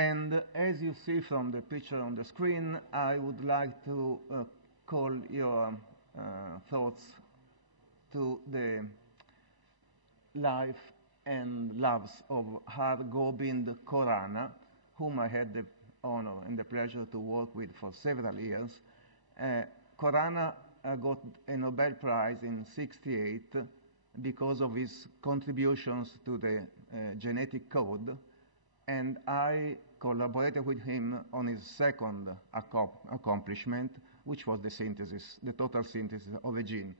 And as you see from the picture on the screen, I would like to call your thoughts to the life and loves of her Gobind Khorana, whom I had the honor and the pleasure to work with for several years. Khorana got a Nobel Prize in '68 because of his contributions to the genetic code, and I collaborated with him on his second accomplishment, which was the synthesis, the total synthesis of a gene.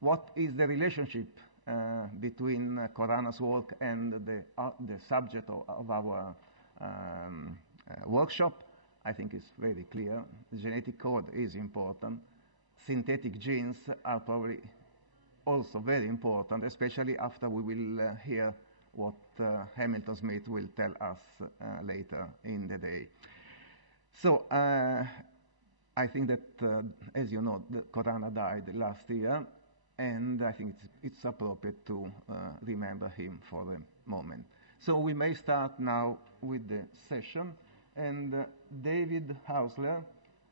What is the relationship between Khorana's work and the subject of our workshop? I think it's very clear. The genetic code is important. Synthetic genes are probably also very important, especially after we will hear what Hamilton Smith will tell us later in the day. So I think that, as you know, Khorana died last year, and I think it's appropriate to remember him for a moment. So we may start now with the session, and David Haussler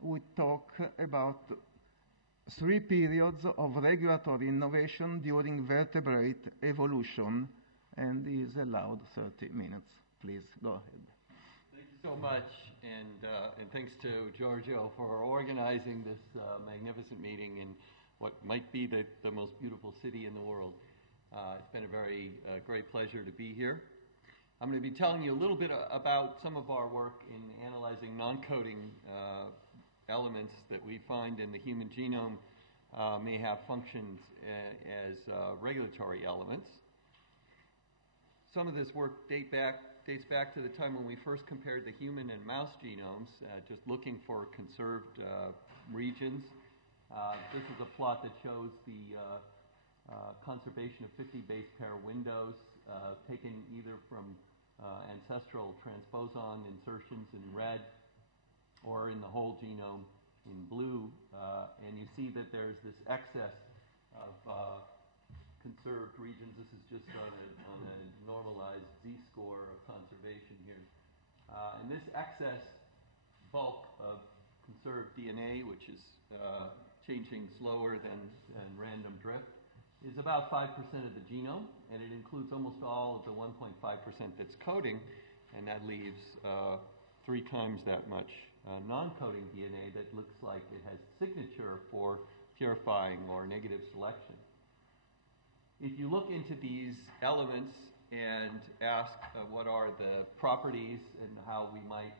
will talk about 3 periods of regulatory innovation during vertebrate evolution, and he is allowed 30 minutes. Please go ahead. Thank you so much, and thanks to Giorgio for organizing this magnificent meeting in what might be the most beautiful city in the world. It's been a very great pleasure to be here. I'm going to be telling you a little bit about some of our work in analyzing non-coding elements that we find in the human genome may have functions as regulatory elements. Some of this work dates back to the time when we first compared the human and mouse genomes, just looking for conserved regions. This is a plot that shows the conservation of 50 base pair windows taken either from ancestral transposon insertions in red or in the whole genome in blue, and you see that there's this excess of conserved regions. This is just on a normalized z-score of conservation here. And this excess bulk of conserved DNA, which is changing slower than random drift, is about 5% of the genome, and it includes almost all of the 1.5% that's coding, and that leaves 3 times that much non-coding DNA that looks like it has signature for purifying or negative selection. If you look into these elements and ask what are the properties and how we might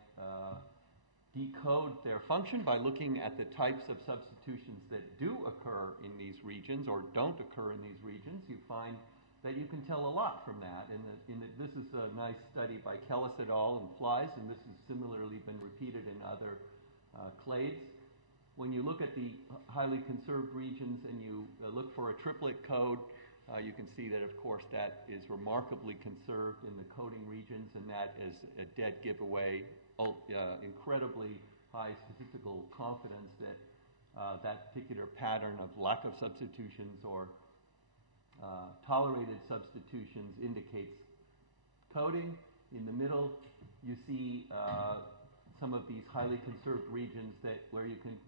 decode their function by looking at the types of substitutions that do occur in these regions or don't occur in these regions, you find that you can tell a lot from that. This is a nice study by Kellis et al. In flies, and this has similarly been repeated in other clades. When you look at the highly conserved regions and you look for a triplet code, you can see that, of course, that is remarkably conserved in the coding regions, and that is a dead giveaway, incredibly high statistical confidence that that particular pattern of lack of substitutions or tolerated substitutions indicates coding. In the middle, you see some of these highly conserved regions where you can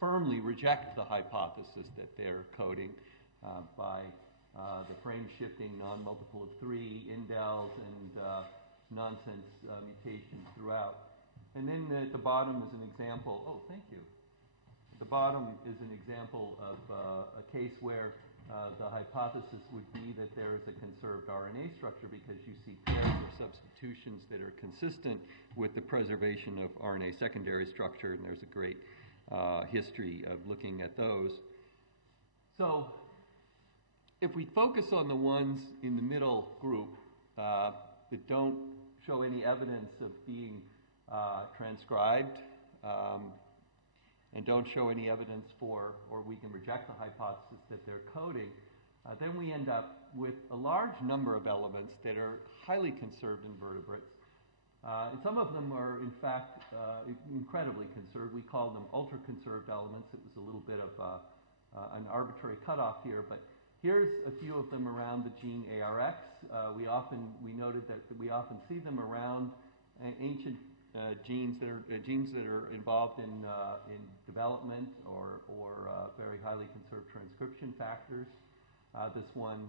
firmly reject the hypothesis that they're coding by the frame shifting non-multiple of 3, indels, and nonsense mutations throughout. And then at the bottom is an example. Oh, thank you. At the bottom is an example of a case where the hypothesis would be that there is a conserved RNA structure because you see pairs of substitutions that are consistent with the preservation of RNA secondary structure, and there's a great history of looking at those. So if we focus on the ones in the middle group that don't show any evidence of being transcribed and don't show any evidence for, or we can reject the hypothesis that they're coding, then we end up with a large number of elements that are highly conserved in vertebrates. And some of them are, in fact, incredibly conserved. We call them ultra-conserved elements. It was a little bit of an arbitrary cutoff here, but here's a few of them around the gene ARX. We noted that we often see them around ancient genes that are involved in development or very highly conserved transcription factors. This one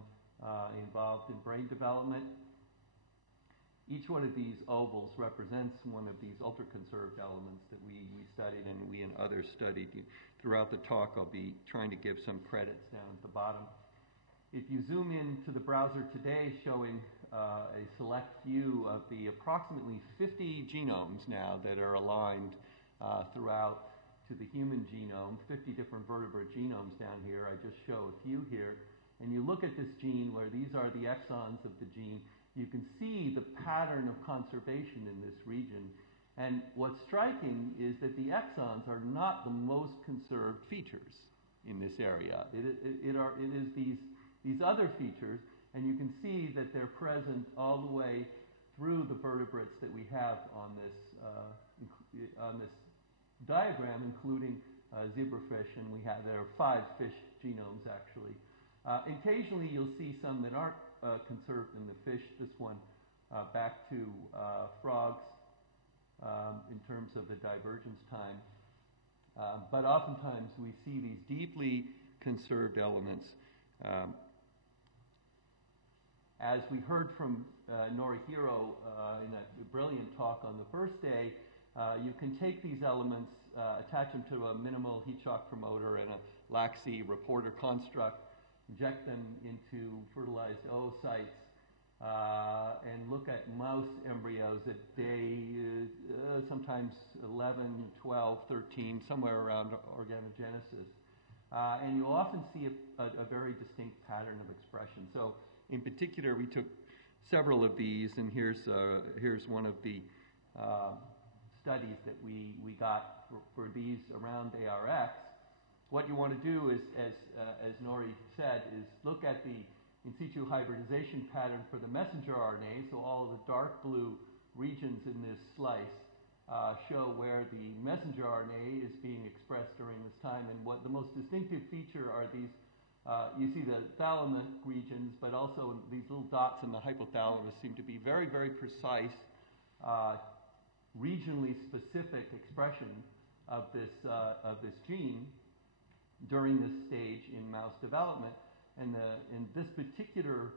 involved in brain development. Each one of these ovals represents one of these ultra-conserved elements that we studied and we and others studied. Throughout the talk, I'll be trying to give some credits down at the bottom. If you zoom into the browser today, showing a select view of the approximately 50 genomes now that are aligned throughout to the human genome, 50 different vertebrate genomes down here. I just show a few here. And you look at this gene where these are the exons of the gene, you can see the pattern of conservation in this region. And what's striking is that the exons are not the most conserved features in this area. It is these other features, and you can see that they're present all the way through the vertebrates that we have on this diagram, including zebrafish, and there are 5 fish genomes actually. Occasionally you'll see some that aren't conserved in the fish. This one back to frogs in terms of the divergence time. But oftentimes we see these deeply conserved elements. As we heard from Norihiro in that brilliant talk on the first day, you can take these elements, attach them to a minimal heat shock promoter and a Laxi reporter construct, inject them into fertilized oocytes, and look at mouse embryos at day sometimes 11, 12, 13, somewhere around organogenesis. And you'll often see a very distinct pattern of expression. So in particular, we took several of these, and here's one of the studies that we got for these around ARX. What you want to do is, as Nori said, is look at the in situ hybridization pattern for the messenger RNA. So all of the dark blue regions in this slice show where the messenger RNA is being expressed during this time. And what the most distinctive feature are these, you see the thalamic regions, but also these little dots in the hypothalamus seem to be very, very precise, regionally specific expression of this gene during this stage in mouse development. And in this particular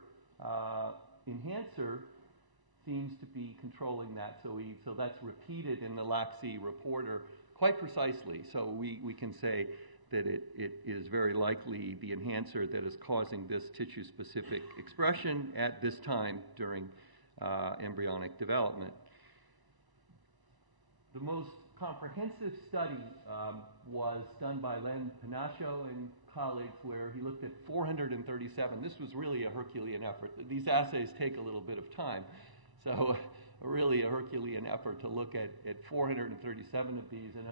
enhancer seems to be controlling that. So that's repeated in the Laxi reporter quite precisely. So we can say that it is very likely the enhancer that is causing this tissue-specific expression at this time during embryonic development. The most comprehensive study was done by Len Panacho and colleagues, where he looked at 437. This was really a Herculean effort. These assays take a little bit of time, so really a Herculean effort to look at 437 of these, and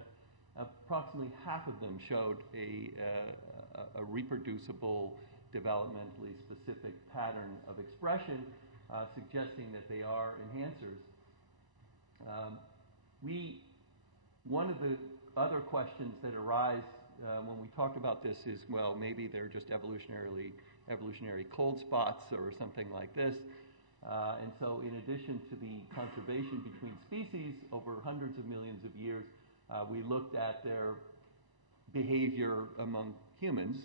approximately half of them showed a reproducible, developmentally specific pattern of expression, suggesting that they are enhancers. One of the other questions that arise when we talk about this is, well, maybe they're just evolutionary cold spots or something like this. And so in addition to the conservation between species over hundreds of millions of years, we looked at their behavior among humans,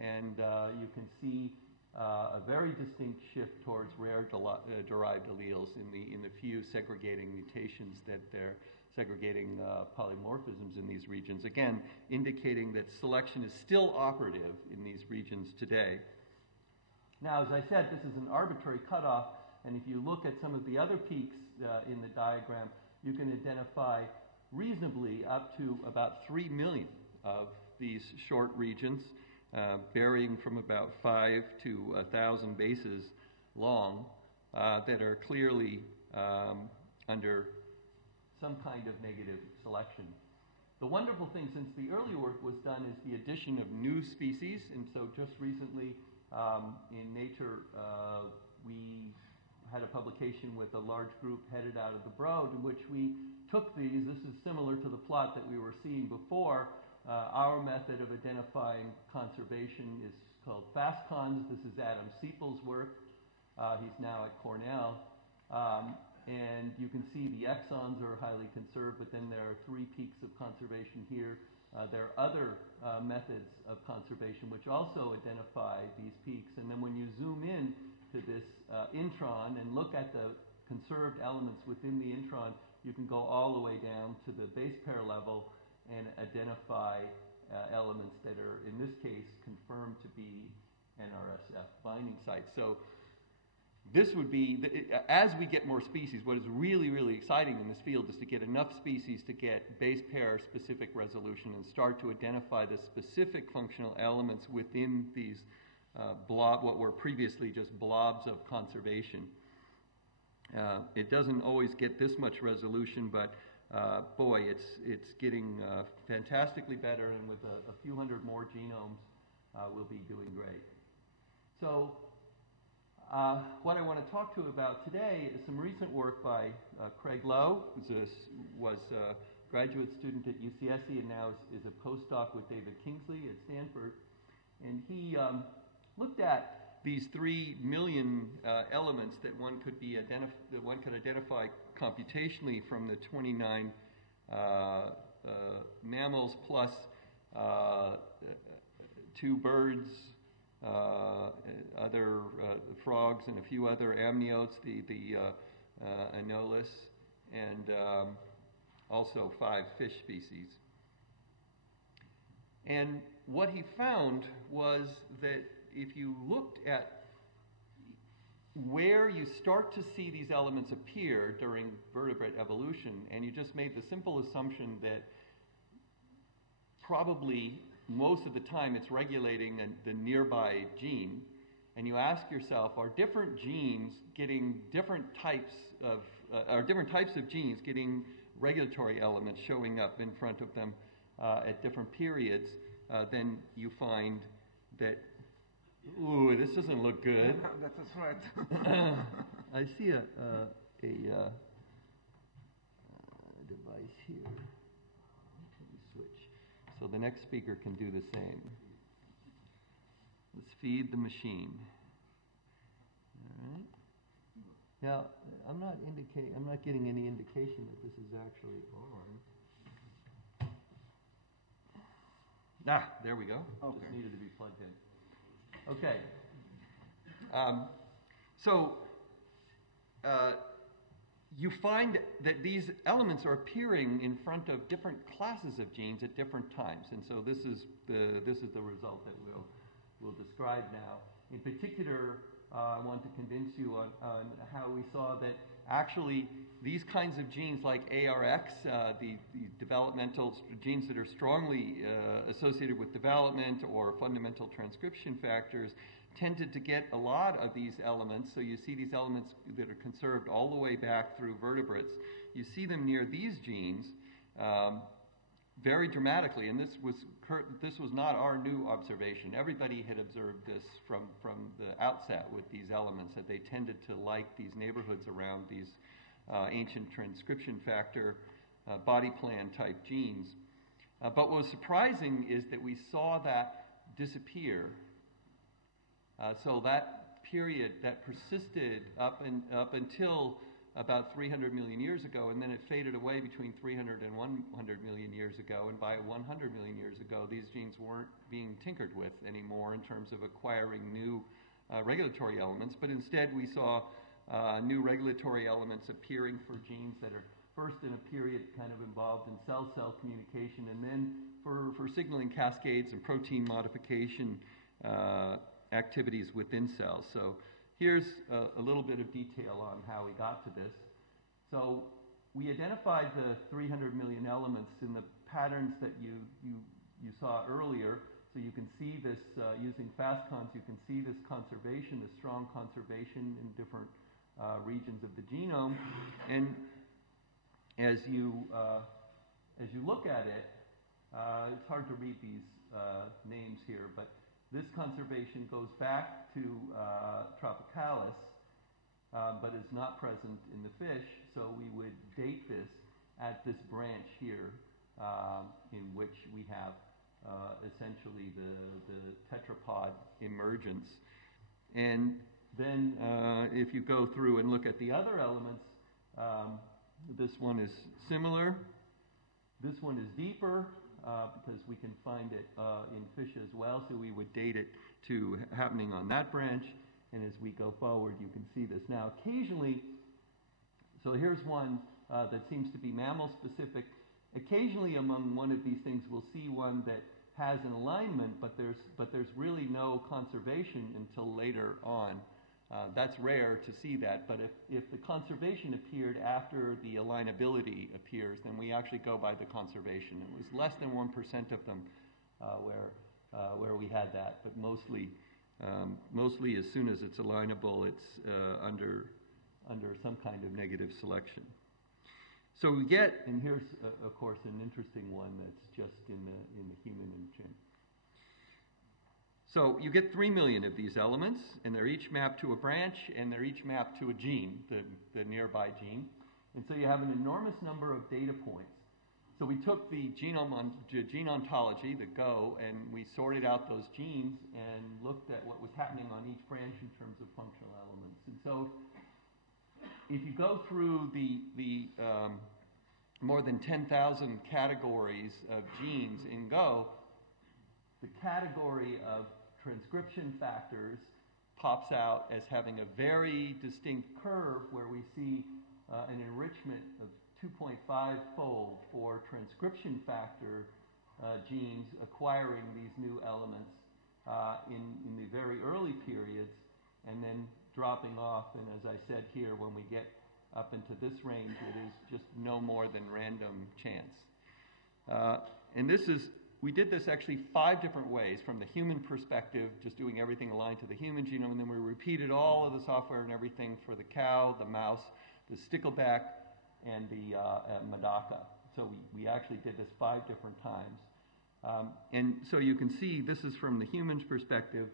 and you can see a very distinct shift towards rare derived alleles in the few segregating mutations that they're segregating polymorphisms in these regions, again, indicating that selection is still operative in these regions today. Now, as I said, this is an arbitrary cutoff, and if you look at some of the other peaks in the diagram, you can identify reasonably up to about 3 million of these short regions, varying from about 5 to 1,000 bases long, that are clearly under some kind of negative selection. The wonderful thing, since the early work was done, is the addition of new species. And so just recently in Nature, we had a publication with a large group headed out of the Broad, in which we took these. This is similar to the plot that we were seeing before. Our method of identifying conservation is called FastCons. This is Adam Siepel's work. He's now at Cornell. and you can see the exons are highly conserved, but then there are 3 peaks of conservation here. There are other methods of conservation which also identify these peaks, and then when you zoom in to this intron and look at the conserved elements within the intron, you can go all the way down to the base pair level and identify elements that are, in this case, confirmed to be NRSF binding sites. So this would be, as we get more species, what is really, really exciting in this field is to get enough species to get base pair specific resolution and start to identify the specific functional elements within these what were previously just blobs of conservation. It doesn't always get this much resolution, but boy, it's getting fantastically better, and with a few hundred more genomes, we'll be doing great. So what I want to talk to you about today is some recent work by Craig Lowe, who was a graduate student at UCSC and now is a postdoc with David Kingsley at Stanford. And he looked at these 3 million elements that one could identify computationally from the 29 mammals plus 2 birds, other frogs, and a few other amniotes, the anolis, and also 5 fish species. And what he found was that if you looked at where you start to see these elements appear during vertebrate evolution, and you just made the simple assumption that probably most of the time it's regulating the nearby gene, and you ask yourself, are different genes getting different types of, genes getting regulatory elements showing up in front of them at different periods, then you find that, ooh, this doesn't look good. That's a threat. I see a device here. Let me switch. So the next speaker can do the same. Let's feed the machine. All right. Now, I'm not getting any indication that this is actually on. Ah, there we go. Okay. Just needed to be plugged in. Okay. You find that these elements are appearing in front of different classes of genes at different times, and so this is the result that we'll describe now. In particular, I want to convince you on how we saw that actually these kinds of genes like ARX, the developmental genes that are strongly associated with development or fundamental transcription factors, tended to get a lot of these elements. So you see these elements that are conserved all the way back through vertebrates. You see them near these genes very dramatically, and this was not our new observation. Everybody had observed this from the outset with these elements, that they tended to like these neighborhoods around these ancient transcription factor body plan type genes. But what was surprising is that we saw that disappear. So that period that persisted up until about 300 million years ago, and then it faded away between 300 and 100 million years ago, and by 100 million years ago, these genes weren't being tinkered with anymore in terms of acquiring new regulatory elements, but instead we saw new regulatory elements appearing for genes that are first in a period kind of involved in cell-cell communication, and then for signaling cascades and protein modification activities within cells. So here's a little bit of detail on how we got to this. So we identified the 300 million elements in the patterns that you saw earlier. So you can see this, using FastCons, you can see this conservation, this strong conservation in different regions of the genome. And as you look at it, it's hard to read these names here, but this conservation goes back to Tropicalis, but is not present in the fish, so we would date this at this branch here, in which we have essentially the tetrapod emergence. And then if you go through and look at the other elements, This one is similar. This one is deeper because we can find it in fish as well, so we would date it to happening on that branch. And as we go forward, you can see this. Now, occasionally, so here's one that seems to be mammal-specific. Occasionally, among one of these things, we'll see one that has an alignment, but there's really no conservation until later on. That's rare to see that, but if the conservation appeared after the alignability appears, then we actually go by the conservation. It was less than 1% of them where we had that, but mostly as soon as it's alignable, it's under some kind of negative selection. So we get, and here's of course an interesting one that's just in the human and chimp. So you get 3 million of these elements, and they're each mapped to a branch, and they're each mapped to a gene, the nearby gene. And so you have an enormous number of data points. So we took the gene ontology, the GO, and we sorted out those genes and looked at what was happening on each branch in terms of functional elements. And so if you go through the more than 10,000 categories of genes in GO, the category of transcription factors pops out as having a very distinct curve where we see an enrichment of 2.5-fold for transcription factor genes acquiring these new elements in the very early periods and then dropping off. And as I said here, when we get up into this range, it is just no more than random chance. And we did this actually 5 different ways from the human perspective, just doing everything aligned to the human genome, and then we repeated all of the software and everything for the cow, the mouse, the stickleback, and the Medaka. So we actually did this 5 different times. And so you can see this is from the human's perspective,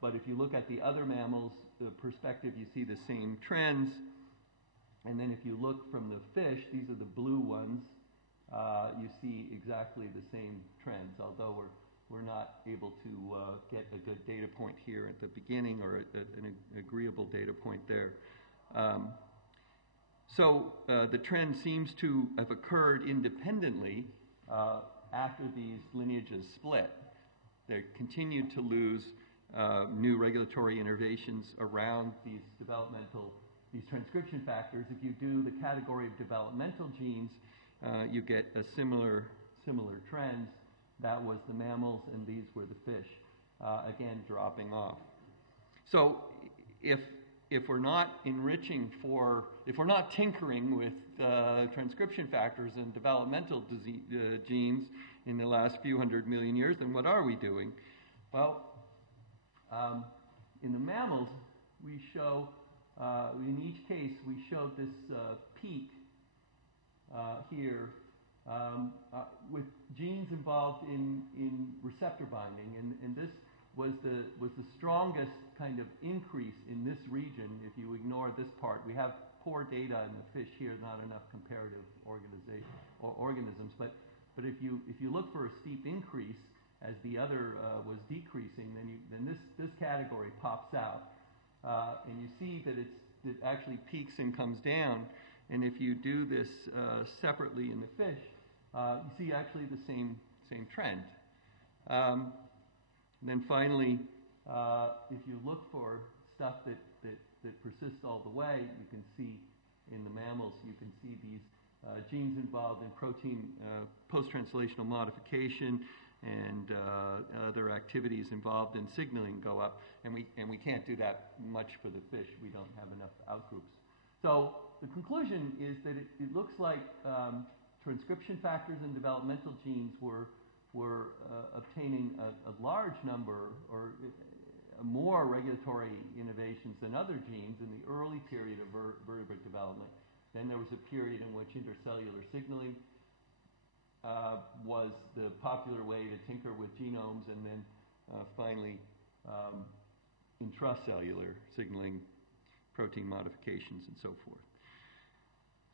but if you look at the other mammals' perspective, you see the same trends. And then if you look from the fish, these are the blue ones, you see exactly the same trends, although we're not able to get a good data point here at the beginning or an agreeable data point there. So the trend seems to have occurred independently after these lineages split. They continued to lose new regulatory innovations around these transcription factors. If you do the category of developmental genes, you get a similar trends. That was the mammals, and these were the fish, again dropping off. So if we're not if we're not tinkering with transcription factors and developmental genes in the last few 100 million years, then what are we doing? Well, in the mammals, we show, in each case, we showed this peak here with genes involved in receptor binding, and this was the strongest kind of increase in this region. If you ignore this part, we have poor data in the fish here, not enough comparative organisms. But if you look for a steep increase as the other was decreasing, then this category pops out, and you see that it actually peaks and comes down. And if you do this separately in the fish, you see actually the same trend. And then finally, if you look for stuff that persists all the way, you can see in the mammals, you can see these genes involved in protein post-translational modification and other activities involved in signaling go up, and we can't do that much for the fish. We don't have enough outgroups. So the conclusion is that it looks like transcription factors and developmental genes were obtaining a large number or more regulatory innovations than other genes in the early period of vertebrate development. Then there was a period in which intercellular signaling was the popular way to tinker with genomes, and then finally intracellular signaling, protein modifications, and so forth.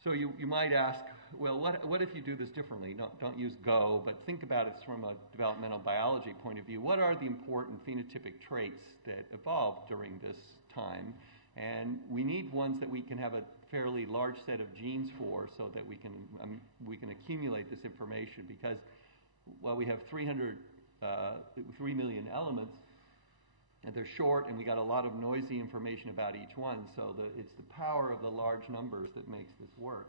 So you might ask, well, what if you do this differently? Don't use GO, but think about it from a developmental biology point of view. What are the important phenotypic traits that evolved during this time? And we need ones that we can have a fairly large set of genes for, so that we can accumulate this information, because while we have 3 million elements, and they're short, and we got a lot of noisy information about each one, so it's the power of the large numbers that makes this work.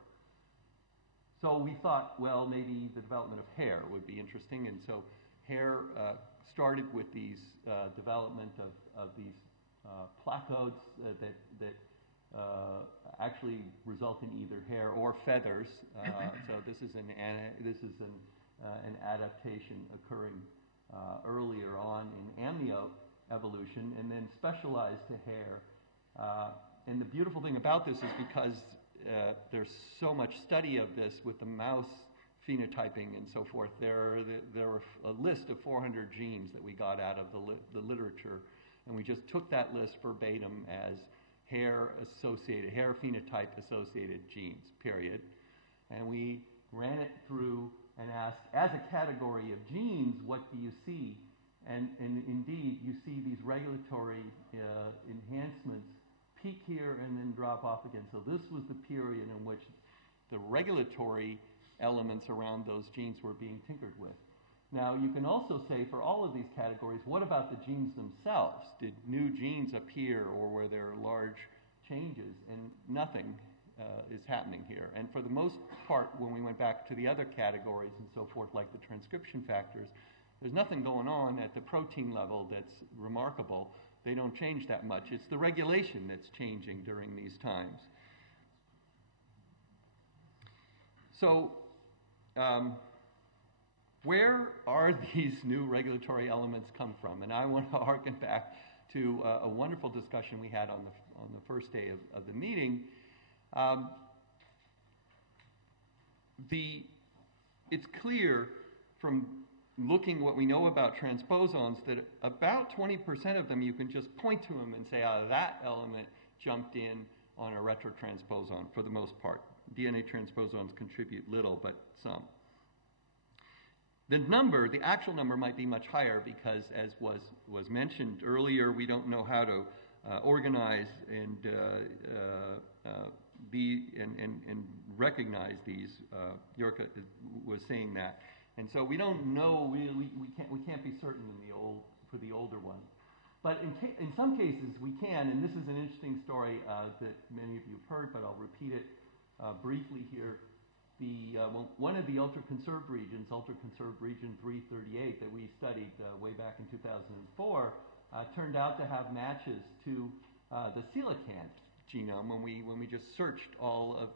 So we thought, well, maybe the development of hair would be interesting, and so hair started with these development of these placodes that actually result in either hair or feathers. So this is an adaptation occurring earlier on in amnio evolution, and then specialized to hair. And the beautiful thing about this is because there's so much study of this with the mouse phenotyping and so forth, there were a list of 400 genes that we got out of the literature, and we just took that list verbatim as hair phenotype associated genes, period. And we ran it through and asked, as a category of genes, what do you see? And indeed, you see these regulatory enhancements peak here and then drop off again. So this was the period in which the regulatory elements around those genes were being tinkered with. Now, you can also say for all of these categories, what about the genes themselves? Did new genes appear, or were there large changes? And nothing is happening here. And for the most part, when we went back to the other categories and so forth, like the transcription factors, there's nothing going on at the protein level that's remarkable. They don't change that much. It's the regulation that's changing during these times. So, where are these new regulatory elements come from? And I want to harken back to a wonderful discussion we had on the first day of the meeting. It's clear from looking what we know about transposons that about 20% of them you can just point to them and say, that element jumped in on a retrotransposon for the most part. DNA transposons contribute little, but some. The actual number might be much higher because, as was mentioned earlier, we don't know how to organize and recognize these. Yorka was saying that. And so we don't know, we can't be certain for the older ones. But in some cases we can, and this is an interesting story that many of you have heard, but I'll repeat it briefly here. One of the ultra-conserved regions, ultra-conserved region 338 that we studied way back in 2004, turned out to have matches to the coelacanth genome when we just searched all of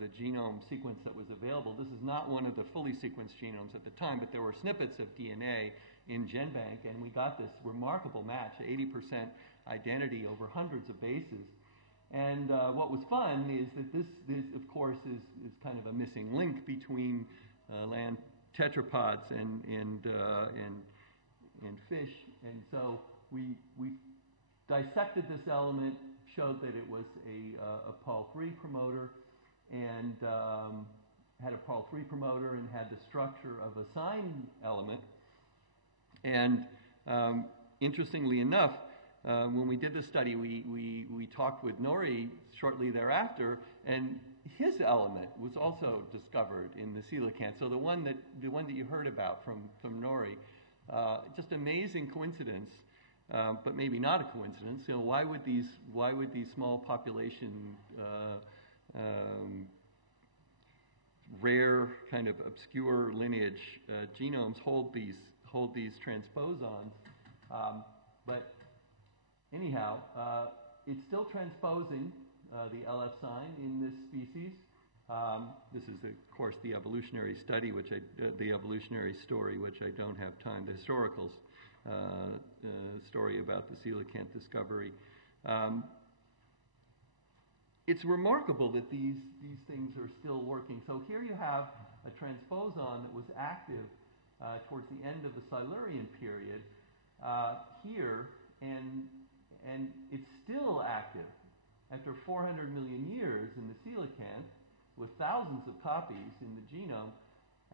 the genome sequence that was available. This is not one of the fully sequenced genomes at the time, but there were snippets of DNA in GenBank, and we got this remarkable match, 80% identity over hundreds of bases. And what was fun is that this of course, is kind of a missing link between land tetrapods and fish. And so we dissected this element, showed that it was a Pol3 promoter, and had a Pol3 promoter and had the structure of a SINE element. And interestingly enough, when we did the study, we talked with Nori shortly thereafter, and his element was also discovered in the coelacanth. So the one that you heard about from Nori, just amazing coincidence, but maybe not a coincidence. You know, why would these small population rare kind of obscure lineage genomes hold these transposons? But anyhow, it's still transposing the LF-SINE in this species. This is, of course, the evolutionary study, the evolutionary story, which I don't have time. The historical story about the coelacanth discovery. It's remarkable that these things are still working. So here you have a transposon that was active towards the end of the Silurian period here, and it's still active after 400 million years in the coelacanth with thousands of copies in the genome,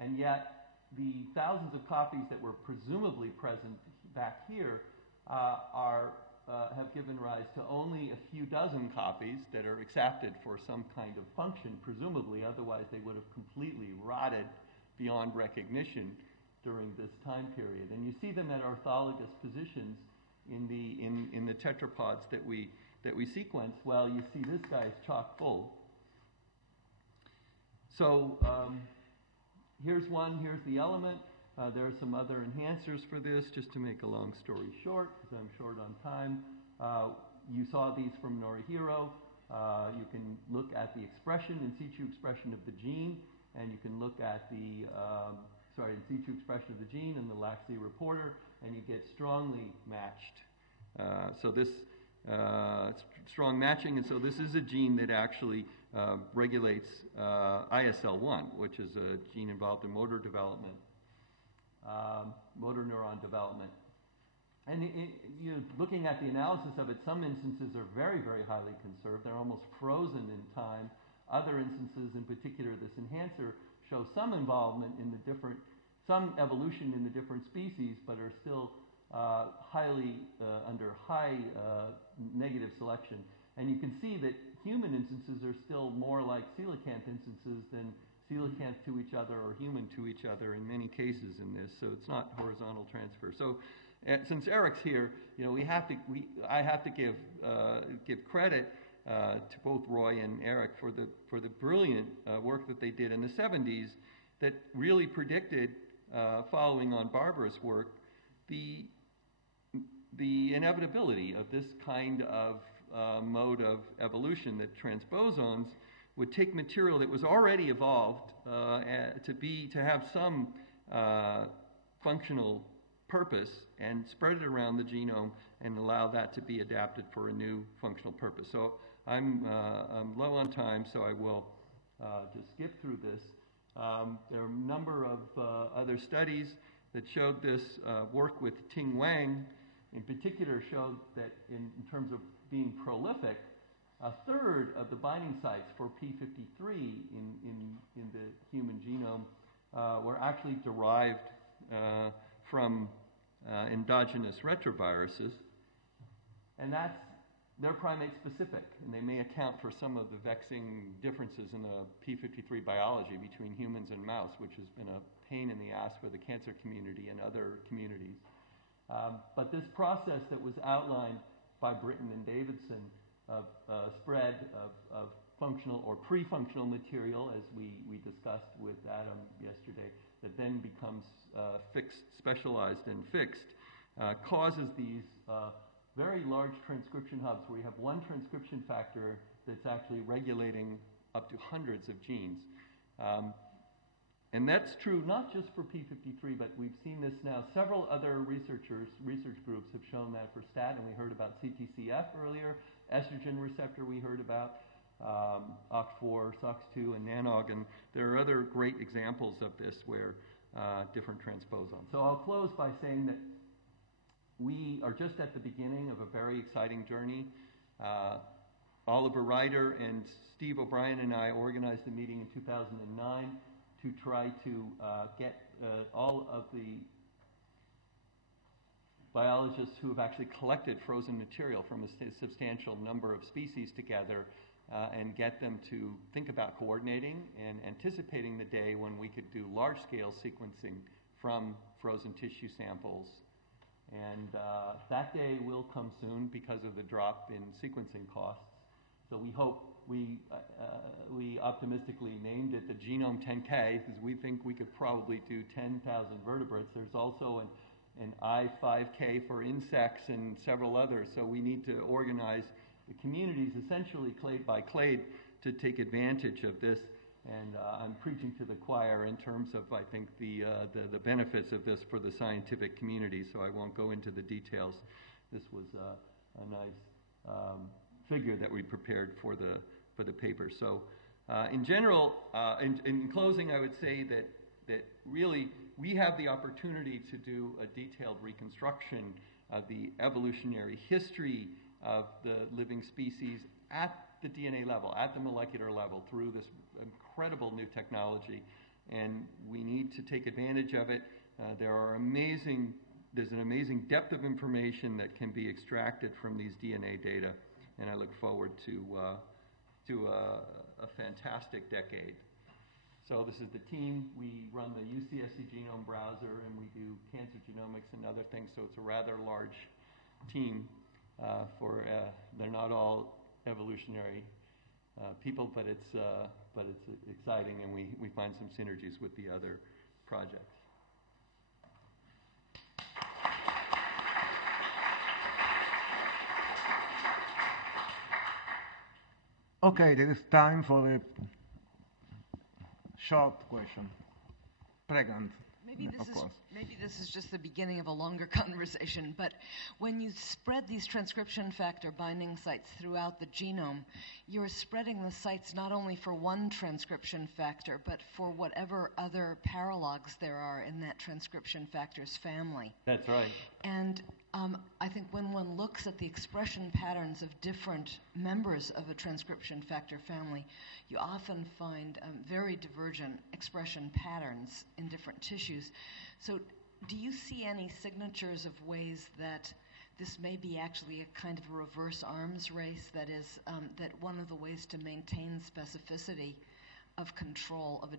and yet the thousands of copies that were presumably present back here are have given rise to only a few dozen copies that are accepted for some kind of function, presumably, otherwise they would have completely rotted beyond recognition during this time period. And you see them at orthologous positions in the tetrapods that we sequence. Well, you see this guy's chock full. So here's one, here's the element. There are some other enhancers for this, just to make a long story short, because I'm short on time. You saw these from Norihiro. You can look at the expression, in situ expression of the gene, and you can look at the, in situ expression of the gene and the Laxey reporter, and you get strongly matched. So this, strong matching, and so this is a gene that actually regulates ISL1, which is a gene involved in motor development. Motor neuron development. And looking at the analysis of it, some instances are very, very highly conserved. They're almost frozen in time. Other instances, in particular this enhancer, show some involvement in the different, some evolution in the different species, but are still highly, under high negative selection. And you can see that human instances are still more like coelacanth instances than coelacanth to each other or human to each other in many cases in this, so it's not horizontal transfer. So since Eric's here, I have to give credit to both Roy and Eric for the brilliant work that they did in the 70s that really predicted, following on Barbara's work, the inevitability of this kind of mode of evolution, that transposons would take material that was already evolved to have some functional purpose and spread it around the genome and allow that to be adapted for a new functional purpose. So I'm low on time, so I will just skip through this. There are a number of other studies that showed this. Work with Ting Wang in particular showed that in terms of being prolific, a third of the binding sites for p53 in the human genome were actually derived from endogenous retroviruses, and they're primate-specific, and they may account for some of the vexing differences in the p53 biology between humans and mouse, which has been a pain in the ass for the cancer community and other communities. But this process that was outlined by Britton and Davidson of spread of functional or pre-functional material, as we discussed with Adam yesterday, that then becomes fixed, specialized and fixed, causes these very large transcription hubs where you have one transcription factor that's actually regulating up to hundreds of genes. And that's true not just for p53, but we've seen this now. Several other research groups have shown that for STAT, and we heard about CTCF earlier, estrogen receptor we heard about, OX4, SOX2, and NANOG, and there are other great examples of this where different transposons. So I'll close by saying that we are just at the beginning of a very exciting journey. Oliver Ryder and Steve O'Brien and I organized a meeting in 2009 to try to get all of the biologists who have actually collected frozen material from a substantial number of species together and get them to think about coordinating and anticipating the day when we could do large-scale sequencing from frozen tissue samples. And that day will come soon because of the drop in sequencing costs. So we hope, we optimistically named it the Genome 10K because we think we could probably do 10,000 vertebrates. There's also an I5K for insects and several others. So we need to organize the communities essentially clade by clade to take advantage of this. And I'm preaching to the choir in terms of, I think, the benefits of this for the scientific community, so I won't go into the details. This was a nice figure that we prepared for the paper. So in general, in closing, I would say that really we have the opportunity to do a detailed reconstruction of the evolutionary history of the living species at the DNA level, at the molecular level, through this incredible new technology, and we need to take advantage of it. There are amazing there's an amazing depth of information that can be extracted from these DNA data, and I look forward to a fantastic decade. So this is the team. We run the UCSC Genome Browser, and we do cancer genomics and other things, so it's a rather large team. They're not all evolutionary people, but it's exciting, and we find some synergies with the other projects. Okay, there is time for a short question. Pregnant, of course. Maybe this is just the beginning of a longer conversation, but when you spread these transcription factor binding sites throughout the genome, you're spreading the sites not only for one transcription factor, but for whatever other paralogs there are in that transcription factor's family. That's right. And I think when one looks at the expression patterns of different members of a transcription factor family, you often find very divergent expression patterns in different tissues. So do you see any signatures of ways that this may be actually a kind of a reverse arms race, that is, that one of the ways to maintain specificity of control of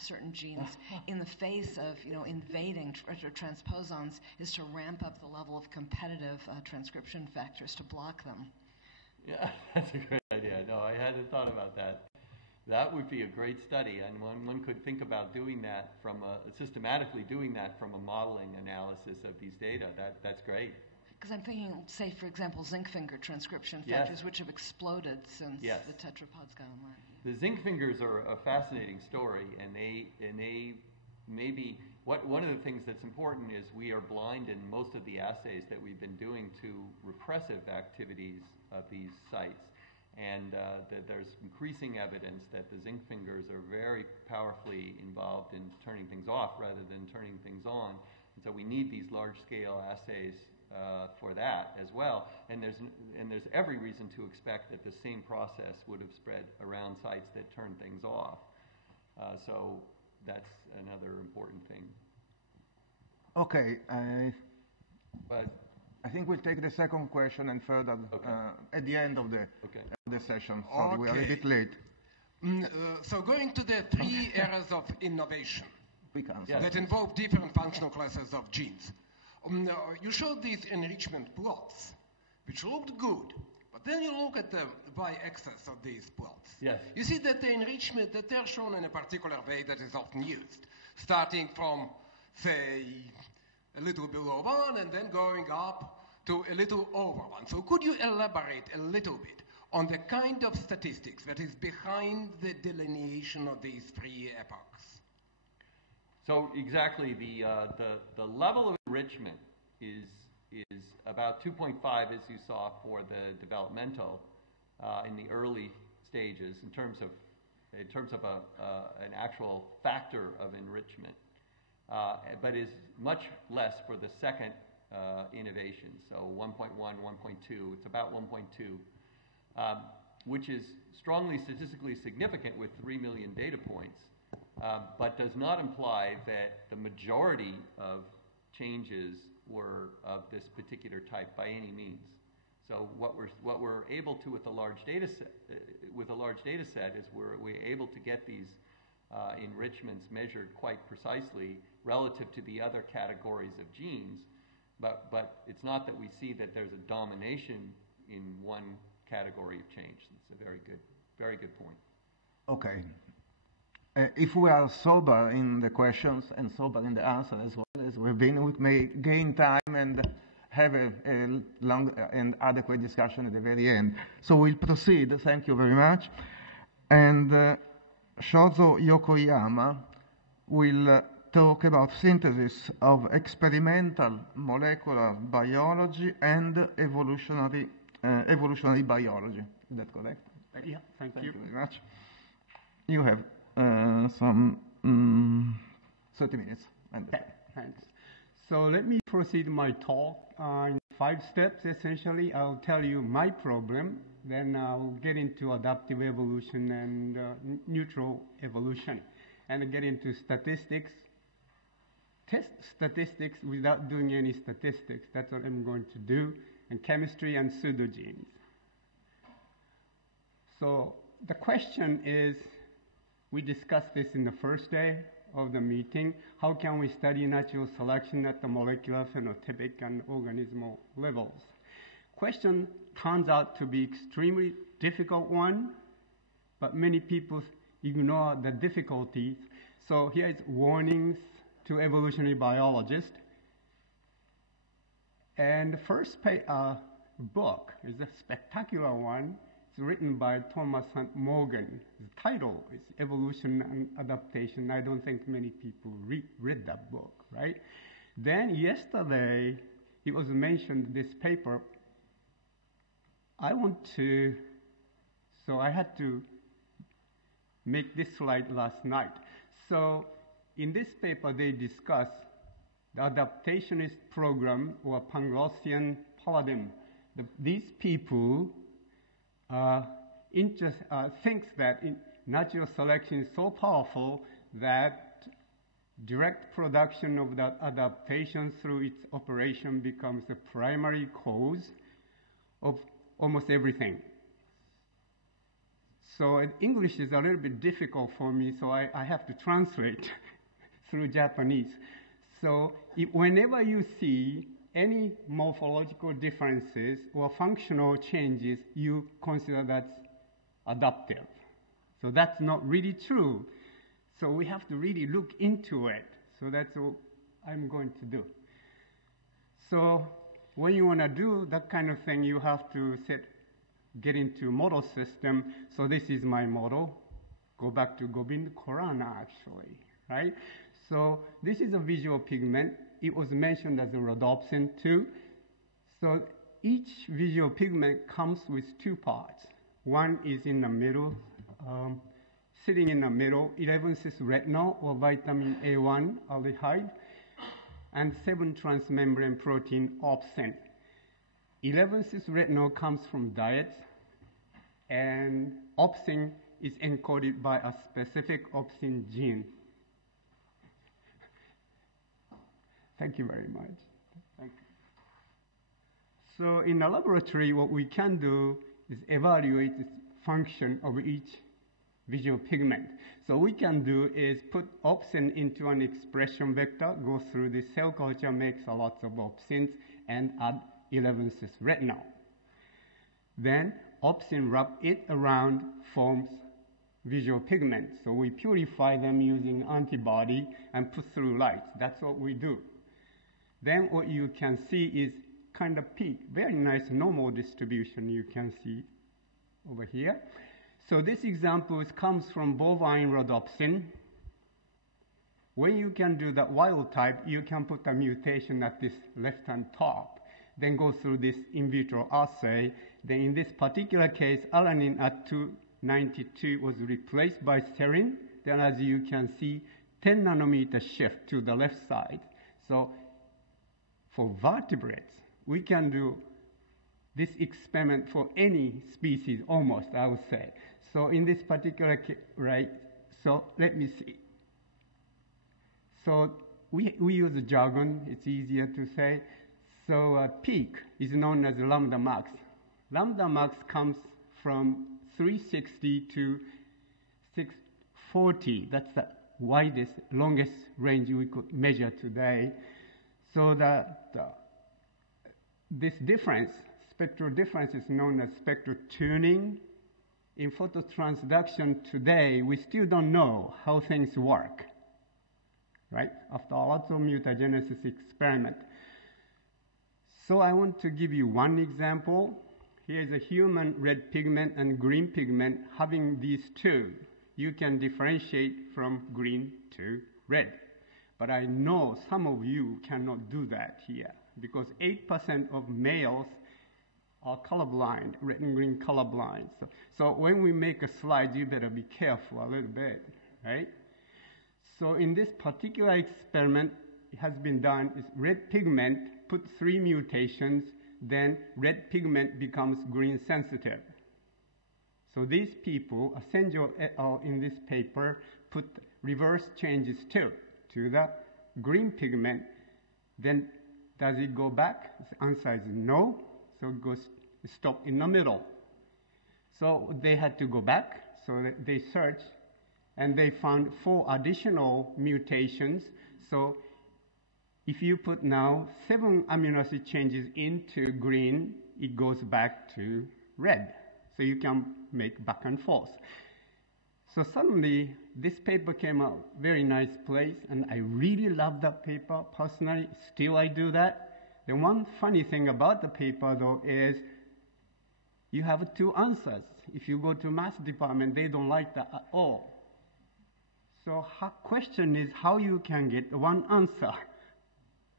certain genes in the face of invading transposons is to ramp up the level of competitive transcription factors to block them? Yeah, that's a great idea. No, I hadn't thought about that. That would be a great study, and one could think about doing that systematically doing that from a modeling analysis of these data. That's great. Because I'm thinking, say, for example, zinc finger transcription factors, which have exploded since the tetrapods got online. The zinc fingers are a fascinating story, and they maybe one of the things that's important is we are blind in most of the assays that we've been doing to repressive activities of these sites. And that there's increasing evidence that the zinc fingers are very powerfully involved in turning things off rather than turning things on. And so we need these large-scale assays for that as well. And there's every reason to expect that the same process would have spread around sites that turn things off. So that's another important thing. Okay. I think we'll take the second question and further at the end of the session. Sorry, we are a bit late. So going to the three areas of innovation that involve different functional classes of genes. You showed these enrichment plots, which looked good, but then you look at the y-axis of these plots. Yes. You see that the enrichment, that they're shown in a particular way that is often used, starting from, say, a little below 1 and then going up to a little over 1. So could you elaborate a little bit on the kind of statistics that is behind the delineation of these three epochs? So exactly, the level of enrichment is about 2.5, as you saw, for the developmental in the early stages in terms of an actual factor of enrichment, but is much less for the second innovation. So 1.1, 1.2, it's about 1.2, which is strongly statistically significant with 3 million data points, but does not imply that the majority of changes were of this particular type by any means. So what we're able to with a large data set is we're able to get these enrichments measured quite precisely relative to the other categories of genes, but it's not that we see that there's a domination in one category of change. It's a very good point. Okay. If we are sober in the questions and sober in the answer as well as we've been, we may gain time and have a long and adequate discussion at the very end. So we'll proceed. Thank you very much. And Shozo Yokoyama will talk about synthesis of experimental molecular biology and evolutionary biology. Is that correct? Yeah, thank you very much. You have some 30 minutes. Thanks. So let me proceed my talk in 5 steps. Essentially, I'll tell you my problem, then I'll get into adaptive evolution and neutral evolution, and get into statistics, test statistics without doing any statistics. That's what I'm going to do, and chemistry and pseudogenes. So the question is, we discussed this in the first day of the meeting, how can we study natural selection at the molecular, phenotypic, and organismal levels? Question turns out to be extremely difficult one, but many people ignore the difficulties. So here is warnings to evolutionary biologists. And the first book is a spectacular one. It's written by Thomas Hunt Morgan. The title is Evolution and Adaptation. I don't think many people read that book, right? Then yesterday, it was mentioned this paper. I had to make this slide last night. So in this paper, they discuss the adaptationist program or Panglossian paradigm. These people thinks that natural selection is so powerful that direct production of that adaptation through its operation becomes the primary cause of almost everything. So English is a little bit difficult for me, so I have to translate through Japanese. So whenever you see any morphological differences or functional changes, you consider that's adaptive. So that's not really true. So we have to really look into it. So that's what I'm going to do. So when you want to do that kind of thing, you have to get into model system. So this is my model. Go back to Gobind Khorana, actually, right? So this is a visual pigment. It was mentioned as a rhodopsin too. So each visual pigment comes with two parts. One is in the middle, sitting in the middle, 11-cis retinol or vitamin A1 aldehyde, and 7-transmembrane protein opsin. 11-cis retinol comes from diets, and opsin is encoded by a specific opsin gene. Thank you very much. Thank you. So in the laboratory, what we can do is evaluate the function of each visual pigment. So we can do is put opsin into an expression vector, go through the cell culture, makes a lot of opsins, and add 11-cis retinol. Then opsin wrap it around, forms visual pigments. So we purify them using antibody and put through light. That's what we do. Then what you can see is kind of peak, very nice normal distribution you can see over here. So this example comes from bovine rhodopsin. When you can do that wild type, you can put a mutation at this left-hand top, then go through this in vitro assay. Then in this particular case, alanine at 292 was replaced by serine. Then as you can see, 10 nanometer shift to the left side. So for vertebrates, we can do this experiment for any species, almost, I would say. So in this particular case, right, so let me see. So we use a jargon, it's easier to say. So peak is known as lambda max. Lambda max comes from 360 to 640. That's the widest, longest range we could measure today. So that this difference, spectral difference, is known as spectral tuning. In phototransduction today, we still don't know how things work, right? After lots of mutagenesis experiment. So I want to give you one example. Here is a human red pigment and green pigment. Having these two, you can differentiate from green to red. But I know some of you cannot do that here because 8% of males are colorblind, red and green colorblind. So when we make a slide, you better be careful a little bit, right? So in this particular experiment, it has been done is red pigment, put 3 mutations, then red pigment becomes green sensitive. So these people, Asenjo et al. In this paper, put reverse changes too, to the green pigment, then does it go back? The answer is no, so it goes stop in the middle. So they had to go back, so they searched, and they found 4 additional mutations. So if you put now 7 amino acid changes into green, it goes back to red. So you can make back and forth. So suddenly, this paper came out very nice place, and I really love that paper personally. Still, I do that. The one funny thing about the paper, though, is you have 2 answers. If you go to math department, they don't like that at all. So question is how you can get one answer,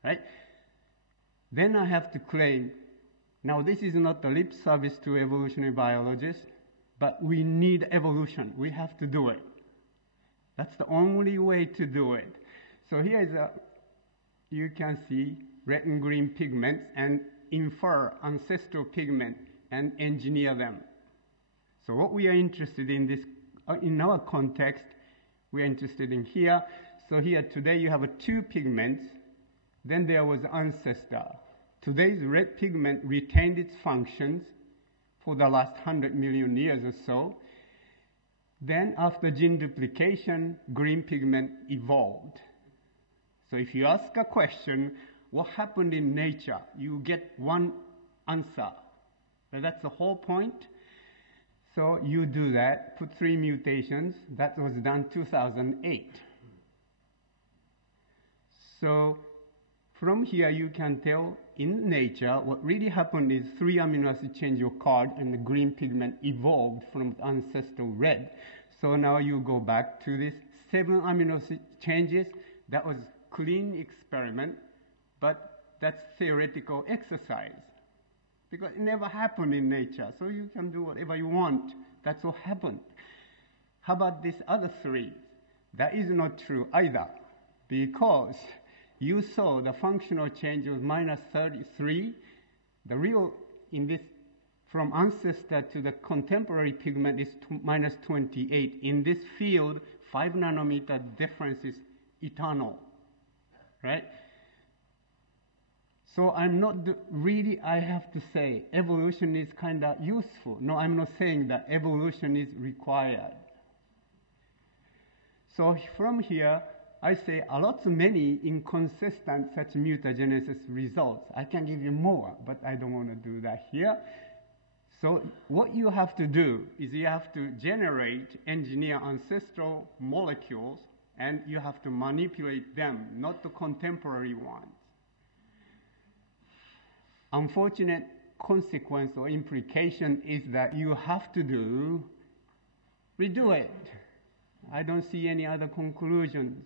right? Then I have to claim, now this is not a lip service to evolutionary biologists, but we need evolution. We have to do it. That's the only way to do it. So here is you can see red and green pigments and infer ancestral pigment and engineer them. So what we are interested in this, in our context, we are interested in here. So here today you have 2 pigments. Then there was ancestor. Today's red pigment retained its functions for the last 100 million years or so. Then after gene duplication, green pigment evolved. So if you ask a question, what happened in nature? You get one answer. And that's the whole point. So you do that, put 3 mutations. That was done 2008. So from here you can tell in nature what really happened is 3 amino acid change occurred and the green pigment evolved from the ancestral red. So now you go back to this 7 amino acid changes. That was clean experiment, but that's theoretical exercise because it never happened in nature. So you can do whatever you want. That's what happened. How about these other 3? That is not true either because you saw the functional change was minus 33. The real, in this, from ancestor to the contemporary pigment is minus 28. In this field, 5 nanometer difference is eternal, right? So I'm not really, I have to say, evolution is kind of useful. No, I'm not saying that evolution is required. So from here, I say a lot many inconsistent such mutagenesis results. I can give you more, but I don't want to do that here. So what you have to do is you have to generate, engineer ancestral molecules, and you have to manipulate them, not the contemporary ones. Unfortunate consequence or implication is that you have to redo it. I don't see any other conclusions.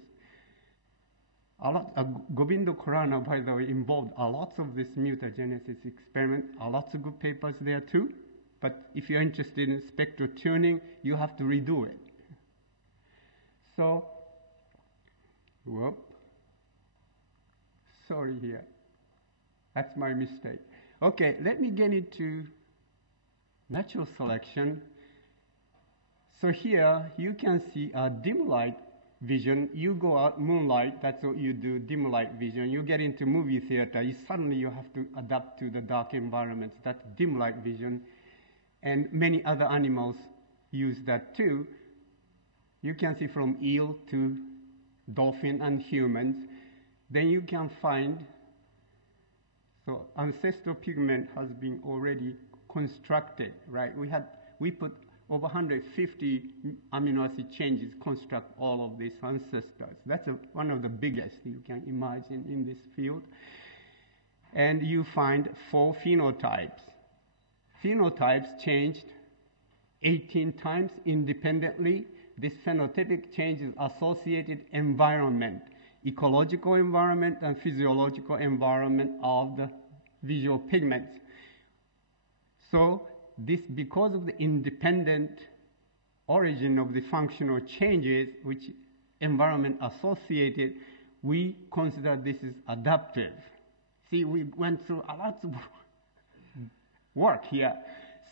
Govindo Khurana, by the way, involved a lot of this mutagenesis experiment, a lot of good papers there too. But if you're interested in spectral tuning, you have to redo it. So, sorry here. That's my mistake. Okay, let me get into natural selection. So here you can see a dim light vision. You go out moonlight, that's what you do, dim light vision. You get into movie theater, suddenly you have to adapt to the dark environments. That's dim light vision. And many other animals use that too. You can see from eel to dolphin and humans. Then you can find, so ancestral pigment has been already constructed, right? We put over 150 amino acid changes construct all of these ancestors. That's one of the biggest you can imagine in this field. And you find 4 phenotypes. Phenotypes changed 18 times independently. This phenotypic change is associated environment, ecological environment and physiological environment of the visual pigments. So this, because of the independent origin of the functional changes which environment associated, we consider this is adaptive. See, we went through a lot of work here.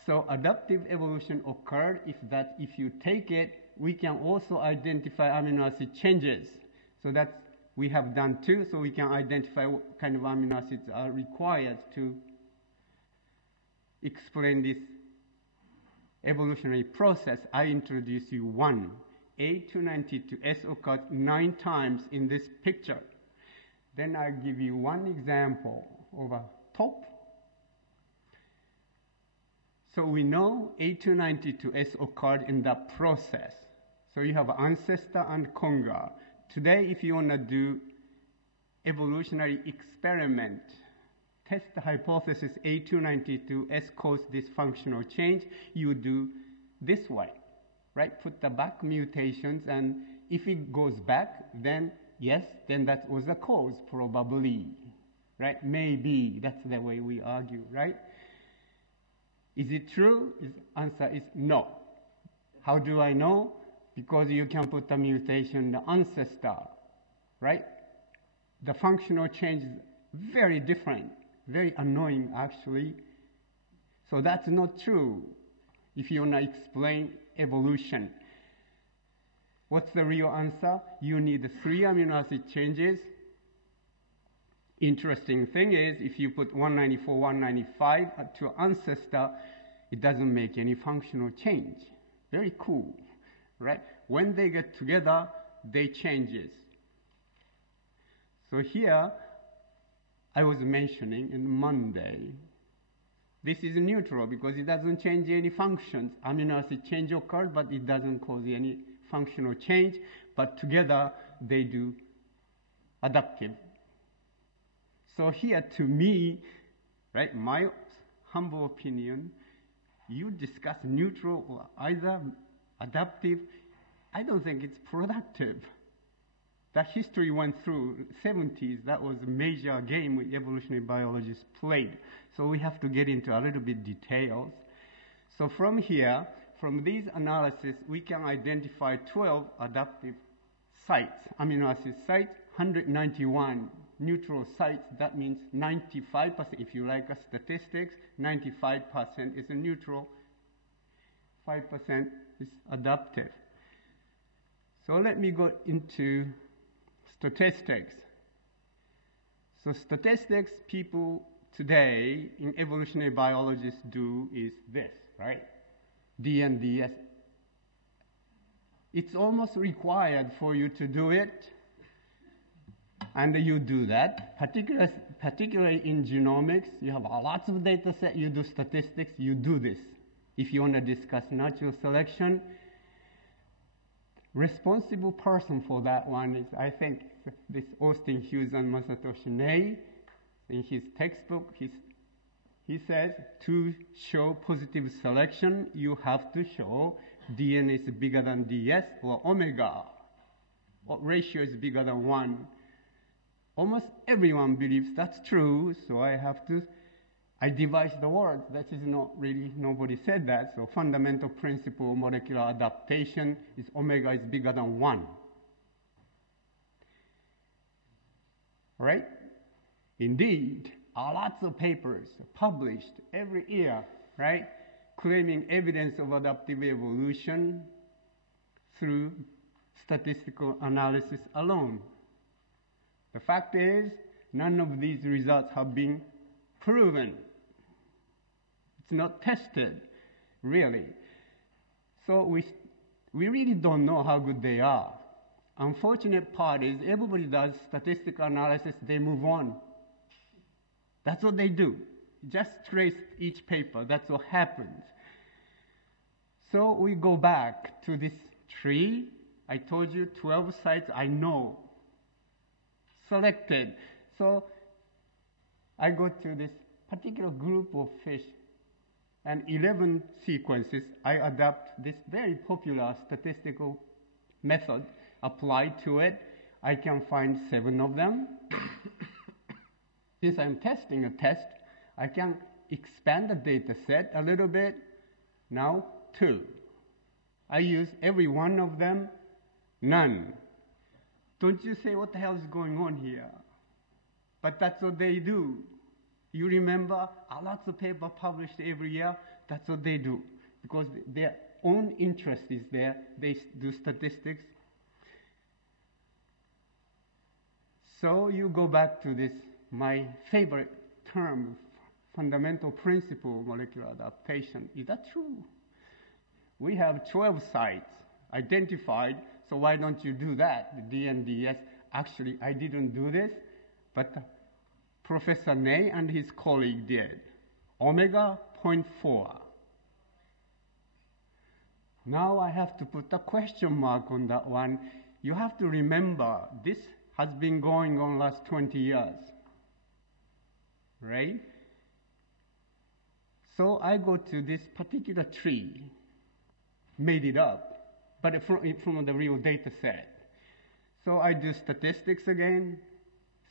So adaptive evolution occurred if you take it, we can also identify amino acid changes. So that's we have done 2, so we can identify what kind of amino acids are required to explain this evolutionary process. I introduce you 1. A292S occurs 9 times in this picture. Then I give you one example over top. So we know A292S occurred in that process. So you have ancestor and conga. Today, if you want to do evolutionary experiment, test the hypothesis A292S caused this functional change, you do this way, right? Put the back mutations, and if it goes back, then yes, then that was the cause, probably, right? Maybe, that's the way we argue, right? Is it true? His answer is no. How do I know? Because you can put the mutation in the ancestor, right? The functional change is very different, very annoying actually. So that's not true if you want to explain evolution. What's the real answer? You need 3 amino acid changes. Interesting thing is, if you put 194, 195 to ancestor, it doesn't make any functional change. Very cool, right? When they get together, they changes. So here, I was mentioning in Monday, this is neutral because it doesn't change any functions. Amino acid change occurred, but it doesn't cause any functional change. But together, they do adaptive. So here, to me, right, my humble opinion, you discuss neutral or either adaptive, I don't think it's productive. That history went through 70s. That was a major game with evolutionary biologists played. So we have to get into a little bit details. So from here, from these analysis, we can identify 12 adaptive sites, amino acid sites, 191 neutral sites. That means 95%, if you like statistics, 95% is a neutral, 5% is adaptive. So let me go into statistics. So statistics people today in evolutionary biologists do is this, right? D and DS. It's almost required for you to do it, and you do that. Particularly in genomics, you have lots of data set, you do statistics, you do this. If you want to discuss natural selection, responsible person for that one is, I think, this Austin Hughes and Masatoshi Nei. In his textbook, he says, to show positive selection, you have to show DNA is bigger than DS or omega, or ratio is bigger than 1. Almost everyone believes that's true, so I devise the words. That is not really, nobody said that. So fundamental principle of molecular adaptation is omega is bigger than 1. Right? Indeed, lots of papers published every year, right, claiming evidence of adaptive evolution through statistical analysis alone. The fact is, none of these results have been proven. It's not tested, really. So we really don't know how good they are. Unfortunate part is everybody does statistical analysis, they move on. That's what they do. Just trace each paper. That's what happens. So we go back to this tree. I told you 12 sites I know. Selected. So I go to this particular group of fish and 11 sequences. I adapt this very popular statistical method applied to it. I can find 7 of them. Since I'm testing a test, I can expand the data set a little bit. Now 2. I use every one of them, none. Don't you say, what the hell is going on here? But that's what they do. You remember, lots of papers published every year. That's what they do. Because their own interest is there. They do statistics. So you go back to this, my favorite term, fundamental principle of molecular adaptation. Is that true? We have 12 sites identified, so why don't you do that? The DNDS, actually, I didn't do this, but Professor Ney and his colleague did. Omega 0.4. Now I have to put a question mark on that one. You have to remember, this has been going on last 20 years, right? So I go to this particular tree, made it up, but from the real data set. So I do statistics again,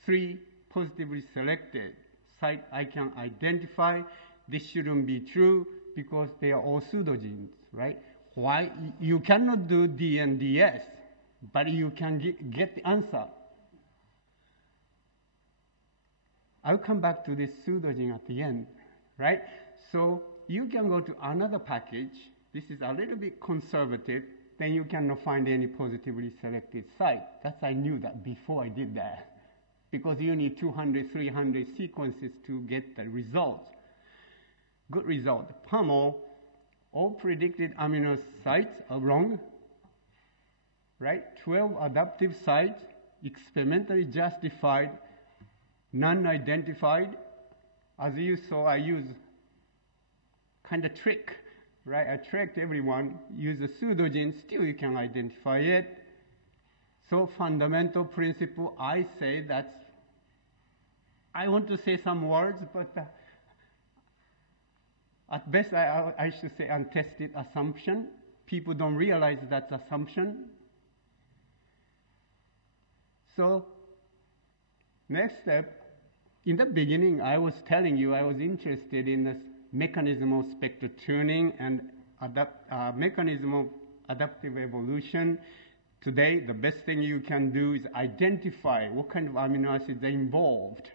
3 positively selected sites I can identify. This shouldn't be true because they are all pseudogenes, right? Why? You cannot do DNDS, but you can get the answer. I'll come back to this pseudogene at the end, right? So you can go to another package. This is a little bit conservative. Then you cannot find any positively selected site. I knew that before I did that, because you need 200, 300 sequences to get the result. Good result. PAMO, all predicted amino sites are wrong, right? 12 adaptive sites, experimentally justified, none identified. As you saw, I use kind of trick, right? I tricked everyone, use a pseudogene, still you can identify it. So fundamental principle, I say that's, I want to say some words, but at best I should say untested assumption. People don't realize that's assumption. So next step, in the beginning I was telling you I was interested in this mechanism of spectral tuning and mechanism of adaptive evolution. Today, the best thing you can do is identify what kind of amino acids are involved.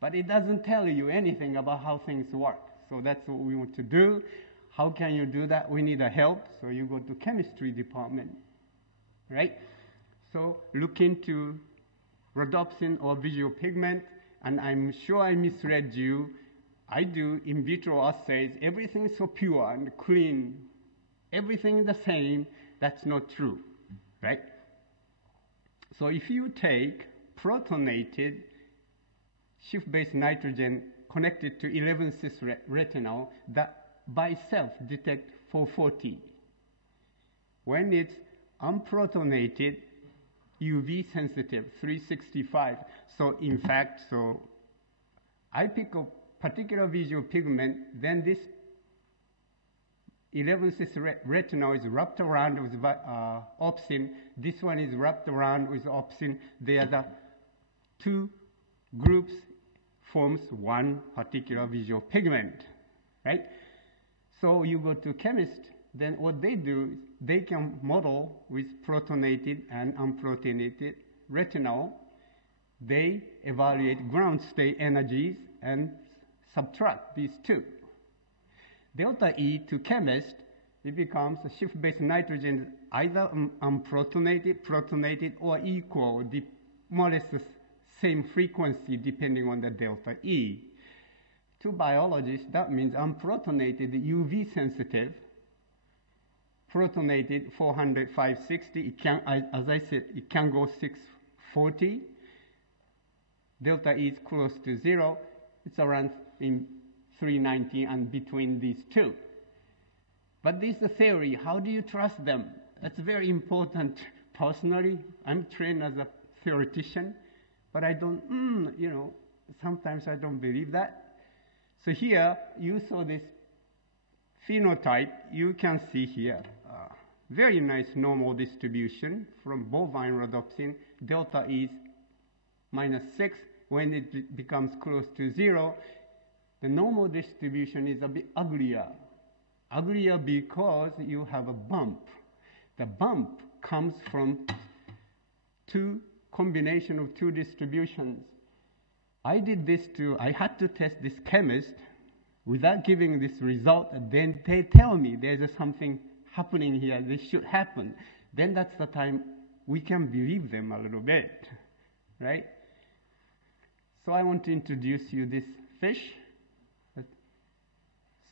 But it doesn't tell you anything about how things work. So that's what we want to do. How can you do that? We need a help. So you go to chemistry department, right? So look into rhodopsin or visual pigment. And I'm sure I misread you. I do in vitro assays. Everything is so pure and clean. Everything is the same. That's not true, right? So if you take protonated shift-based nitrogen connected to 11-cis retinol, that by itself detects 440. When it's unprotonated, UV sensitive, 365. So in fact, I pick a particular visual pigment, then this 11-cis retinol is wrapped around with opsin. This one is wrapped around with opsin. They are the two groups forms one particular visual pigment, right? So you go to chemist, then what they do is they can model with protonated and unprotonated retinol. They evaluate ground state energies and subtract these two. Delta E to chemist, it becomes a shift-based nitrogen, either unprotonated, protonated, or equal, more or less the same frequency depending on the delta E. To biologists, that means unprotonated, UV sensitive, protonated 400, 560. It can, as I said, it can go 640. Delta E is close to 0. It's around in 390 and between these two. But this is a theory. How do you trust them? That's very important. Personally, I'm trained as a theoretician, but I don't, sometimes I don't believe that. So here, you saw this phenotype. You can see here, very nice normal distribution from bovine rhodopsin. Delta is -6. When it becomes close to 0, the normal distribution is a bit uglier. Uglier because you have a bump. The bump comes from combination of two distributions. I had to test this chemist without giving this result, and then they tell me there's something happening here, this should happen. Then that's the time we can believe them a little bit. right? So I want to introduce you this fish.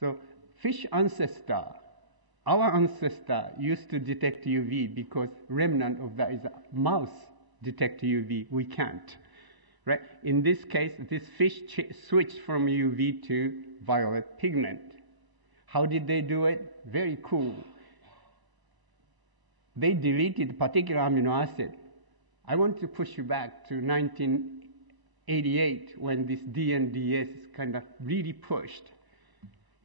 So fish ancestor, our ancestor used to detect UV because remnant of that is a mouse detect UV. We can't, right? In this case, this fish switched from UV to violet pigment. How did they do it? Very cool. They deleted particular amino acid. I want to push you back to 1988 when this DNDS kind of really pushed.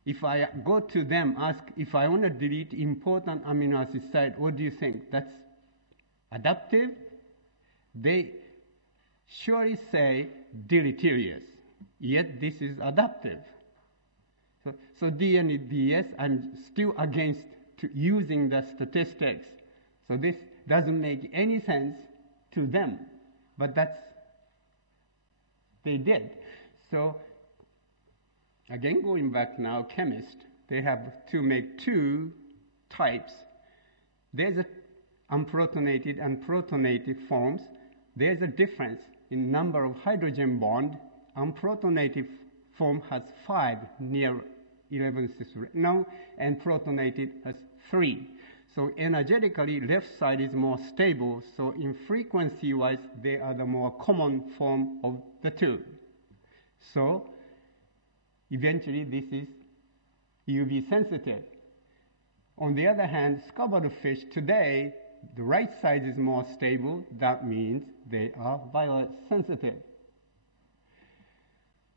If I go to them, ask if I want to delete important amino acid site, what do you think? That's adaptive? They surely say deleterious, yet this is adaptive. So DNDS, I'm still against using the statistics. So this doesn't make any sense to them, but they did. So again, going back now, chemists, they have to make two types. There's unprotonated and protonated forms. There's a difference in number of hydrogen bond. Unprotonated form has 5 near 11 cis retinol, and protonated has 3. So energetically, left side is more stable. So in frequency-wise, they are the more common form of the two. So eventually, this is UV sensitive. On the other hand, scabbard fish today, the right side is more stable. That means they are violet sensitive.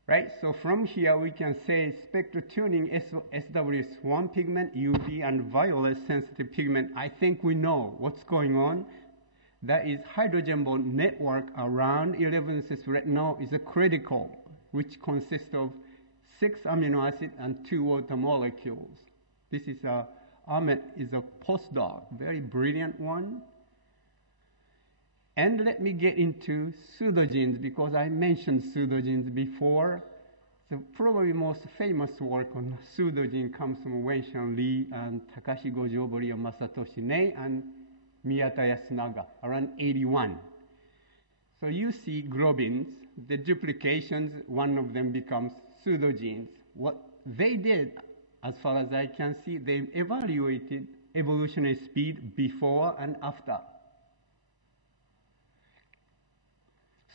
Right? So from here, we can say spectral tuning SWS1 pigment, UV, and violet sensitive pigment. I think we know what's going on. That is hydrogen bond network around 11 cis retinol is a critical, which consists of 6 amino acids and 2 water molecules. This is Ahmed is a postdoc, very brilliant one. And let me get into pseudogenes because I mentioned pseudogenes before. The probably most famous work on pseudogene comes from Wenshan Lee and Takashi Gojobori and Masatoshi Nei and Miyata Yasunaga around 81. So you see globins, the duplications, one of them becomes pseudogenes. What they did, as far as I can see, they evaluated evolutionary speed before and after.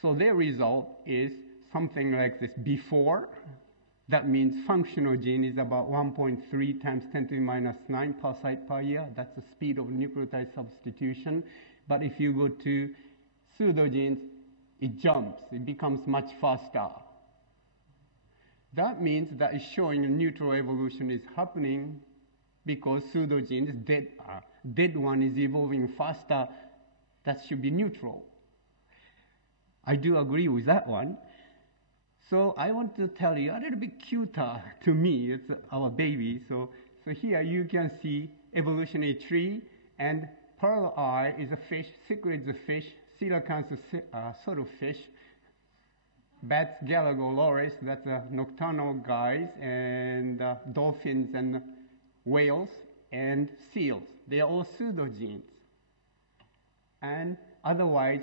So their result is something like this. Before, that means functional gene is about 1.3 times 10 to the minus 9 per site per year. That's the speed of nucleotide substitution. But if you go to pseudogenes, it jumps. It becomes much faster. That means that it's showing a neutral evolution is happening because pseudogenes, dead one is evolving faster. That should be neutral. I do agree with that one. So I want to tell you a little bit cuter to me. It's our baby. So here you can see evolutionary tree, and pearl eye is a fish, cichlid is a fish, coelacanth is a sort of fish, bats, galagolores, that's nocturnal guys, and dolphins and whales and seals. They are all pseudogenes. And otherwise,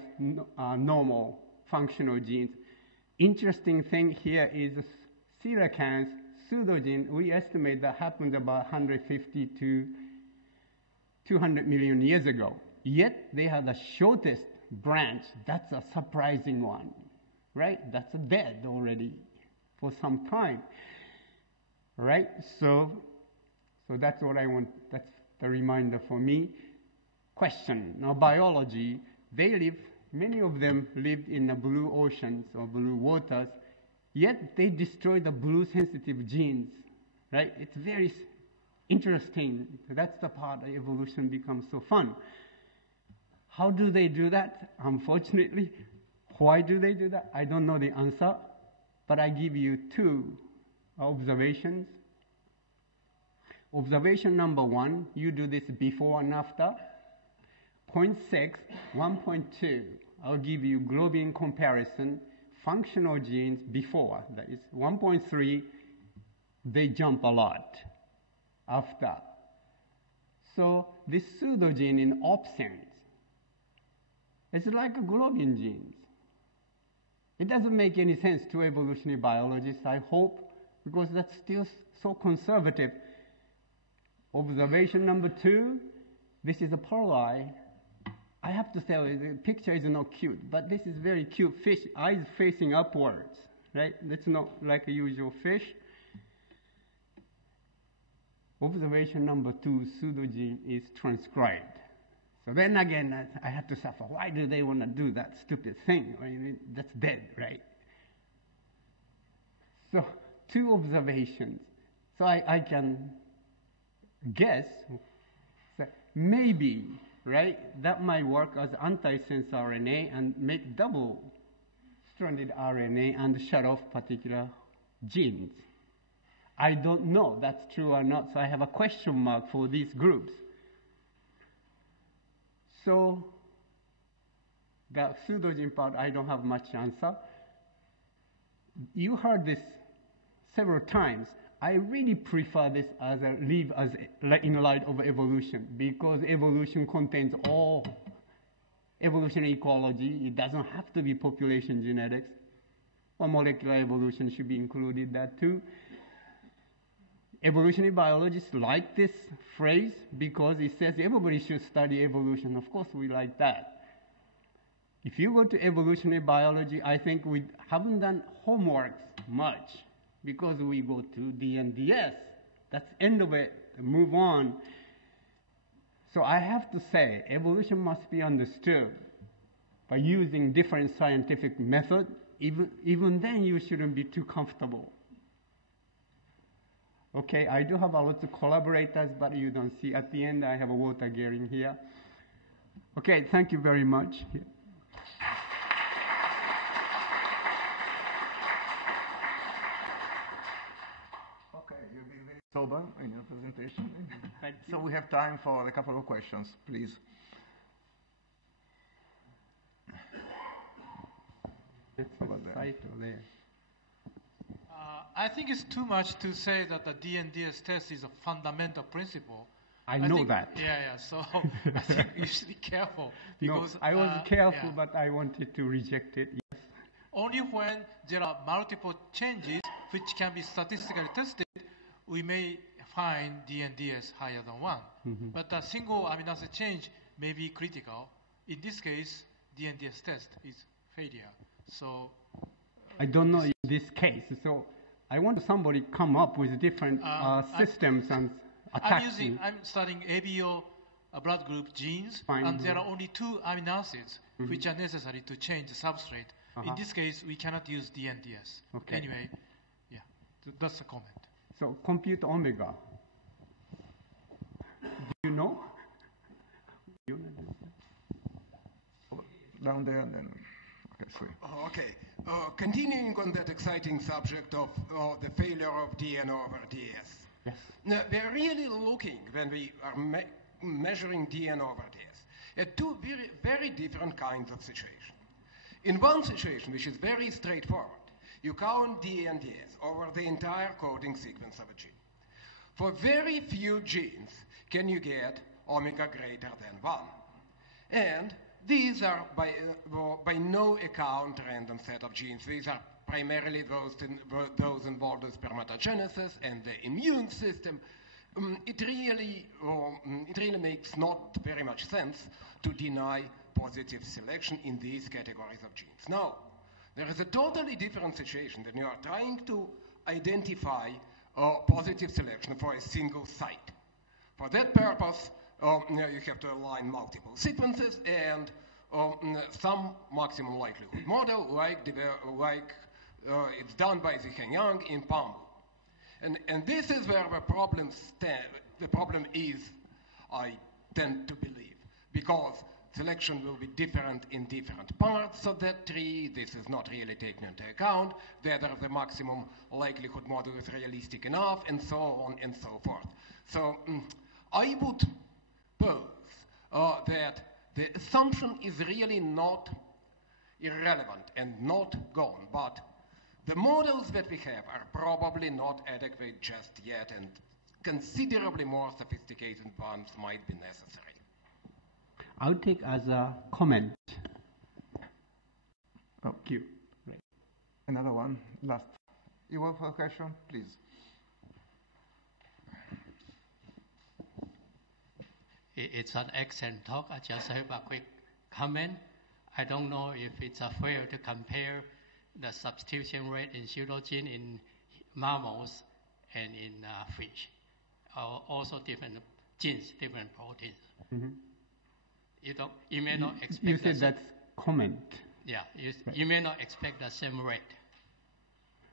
normal functional genes. Interesting thing here is coelacanth pseudogene. We estimate that happened about 150 to 200 million years ago. Yet they have the shortest branch. That's a surprising one, right? That's dead already for some time, right? So that's what I want. That's the reminder for me. Question. Now, biology, many of them lived in the blue oceans or blue waters, yet they destroy the blue sensitive genes, right? It's very interesting. That's the part of evolution becomes so fun. How do they do that? Unfortunately, why do they do that? I don't know the answer, but I give you 2 observations. Observation number 1, you do this before and after. 0.6, 1.2, I'll give you globin comparison, functional genes before, that is 1.3, they jump a lot after. So this pseudogene in opsins, it's like a globin genes. It doesn't make any sense to evolutionary biologists, I hope, because that's still so conservative. Observation number 2, this is a pearl. I have to say, the picture is not cute, but this is very cute fish, eyes facing upwards, right? That's not like a usual fish. Observation number 2, pseudogene is transcribed. So then again, I have to suffer. Why do they want to do that stupid thing? I mean, that's dead, right? So 2 observations. So I can guess that maybe, right, that might work as antisense RNA and make double-stranded RNA and shut off particular genes. I don't know that's true or not, so I have a question mark for these groups. So the pseudogene part, I don't have much answer. You heard this several times. I really prefer this as in light of evolution, because evolution contains all evolutionary ecology. It doesn't have to be population genetics. Or molecular evolution should be included that too. Evolutionary biologists like this phrase because it says everybody should study evolution. Of course, we like that. If you go to evolutionary biology, I think we haven't done homework much because we go to D and DS. That's the end of it. Move on. So I have to say, evolution must be understood by using different scientific methods. Even then, you shouldn't be too comfortable. Okay, I do have a lot of collaborators, but you don't see. At the end, I have a water gearing here. Okay, thank you very much. Okay, you've been very sober in your presentation. Thank you. So we have time for a couple of questions, please. It's over there. Right over there. I think it's too much to say that the DNDS test is a fundamental principle. I know that. Yeah. So I think you should be careful. Because, no, I was careful, yeah. But I wanted to reject it. Yes. Only when there are multiple changes which can be statistically tested, we may find DNDS higher than 1. Mm-hmm. But a single amino acid change may be critical. In this case, DNDS test is failure. So I don't know in this case. So I want somebody come up with different systems and attack. I'm studying ABO blood group genes, Fine. And there are only 2 amino acids which are necessary to change the substrate. In this case, we cannot use DNDS. Okay. Anyway, yeah, that's a comment. So compute omega. Do you know? Down there, and then. Okay, sorry. Okay. Continuing on that exciting subject of the failure of DN over DS. Yes. Now, we're really looking, when we are measuring DN over DS, at 2 very, very different kinds of situations. In one situation, which is very straightforward, you count D and DS over the entire coding sequence of a gene. For very few genes can you get omega greater than 1. And these are by no account random set of genes. These are primarily those involved in spermatogenesis and the immune system. It really makes not very much sense to deny positive selection in these categories of genes. Now, there is a totally different situation when you are trying to identify positive selection for a single site. For that purpose, you have to align multiple sequences and some maximum likelihood model, like it's done by Zichen-Yang in Imb. And this is where the problem is, I tend to believe, because selection will be different in different parts of that tree. This is not really taken into account, whether the maximum likelihood model is realistic enough, and so on and so forth. So I would pose that the assumption is really not irrelevant and not gone, but the models that we have are probably not adequate just yet, and considerably more sophisticated ones might be necessary. I'll take as a comment. Thank you. Right. Another one, last. You want for a question, please? It's an excellent talk. I just have a quick comment. I don't know if it's fair to compare the substitution rate in pseudogene in mammals and in fish. Also different genes, different proteins. Mm-hmm. You may not expect. You said that's comment. Yeah, right. You may not expect the same rate.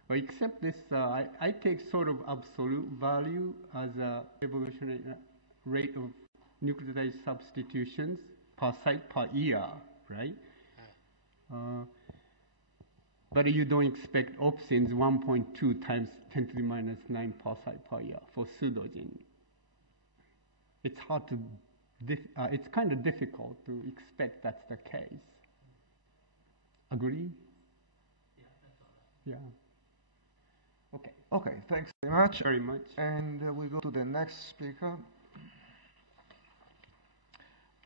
Well, except this, I take sort of absolute value as a evolutionary rate of nucleotide substitutions per site per year, right? But you don't expect opsins 1.2 times 10 to the minus 9 per site per year for pseudogene. It's hard to, it's kind of difficult to expect that's the case. Agree? Yeah, that's all. Yeah. Okay. Okay, thanks very much. Very much. And we go to the next speaker.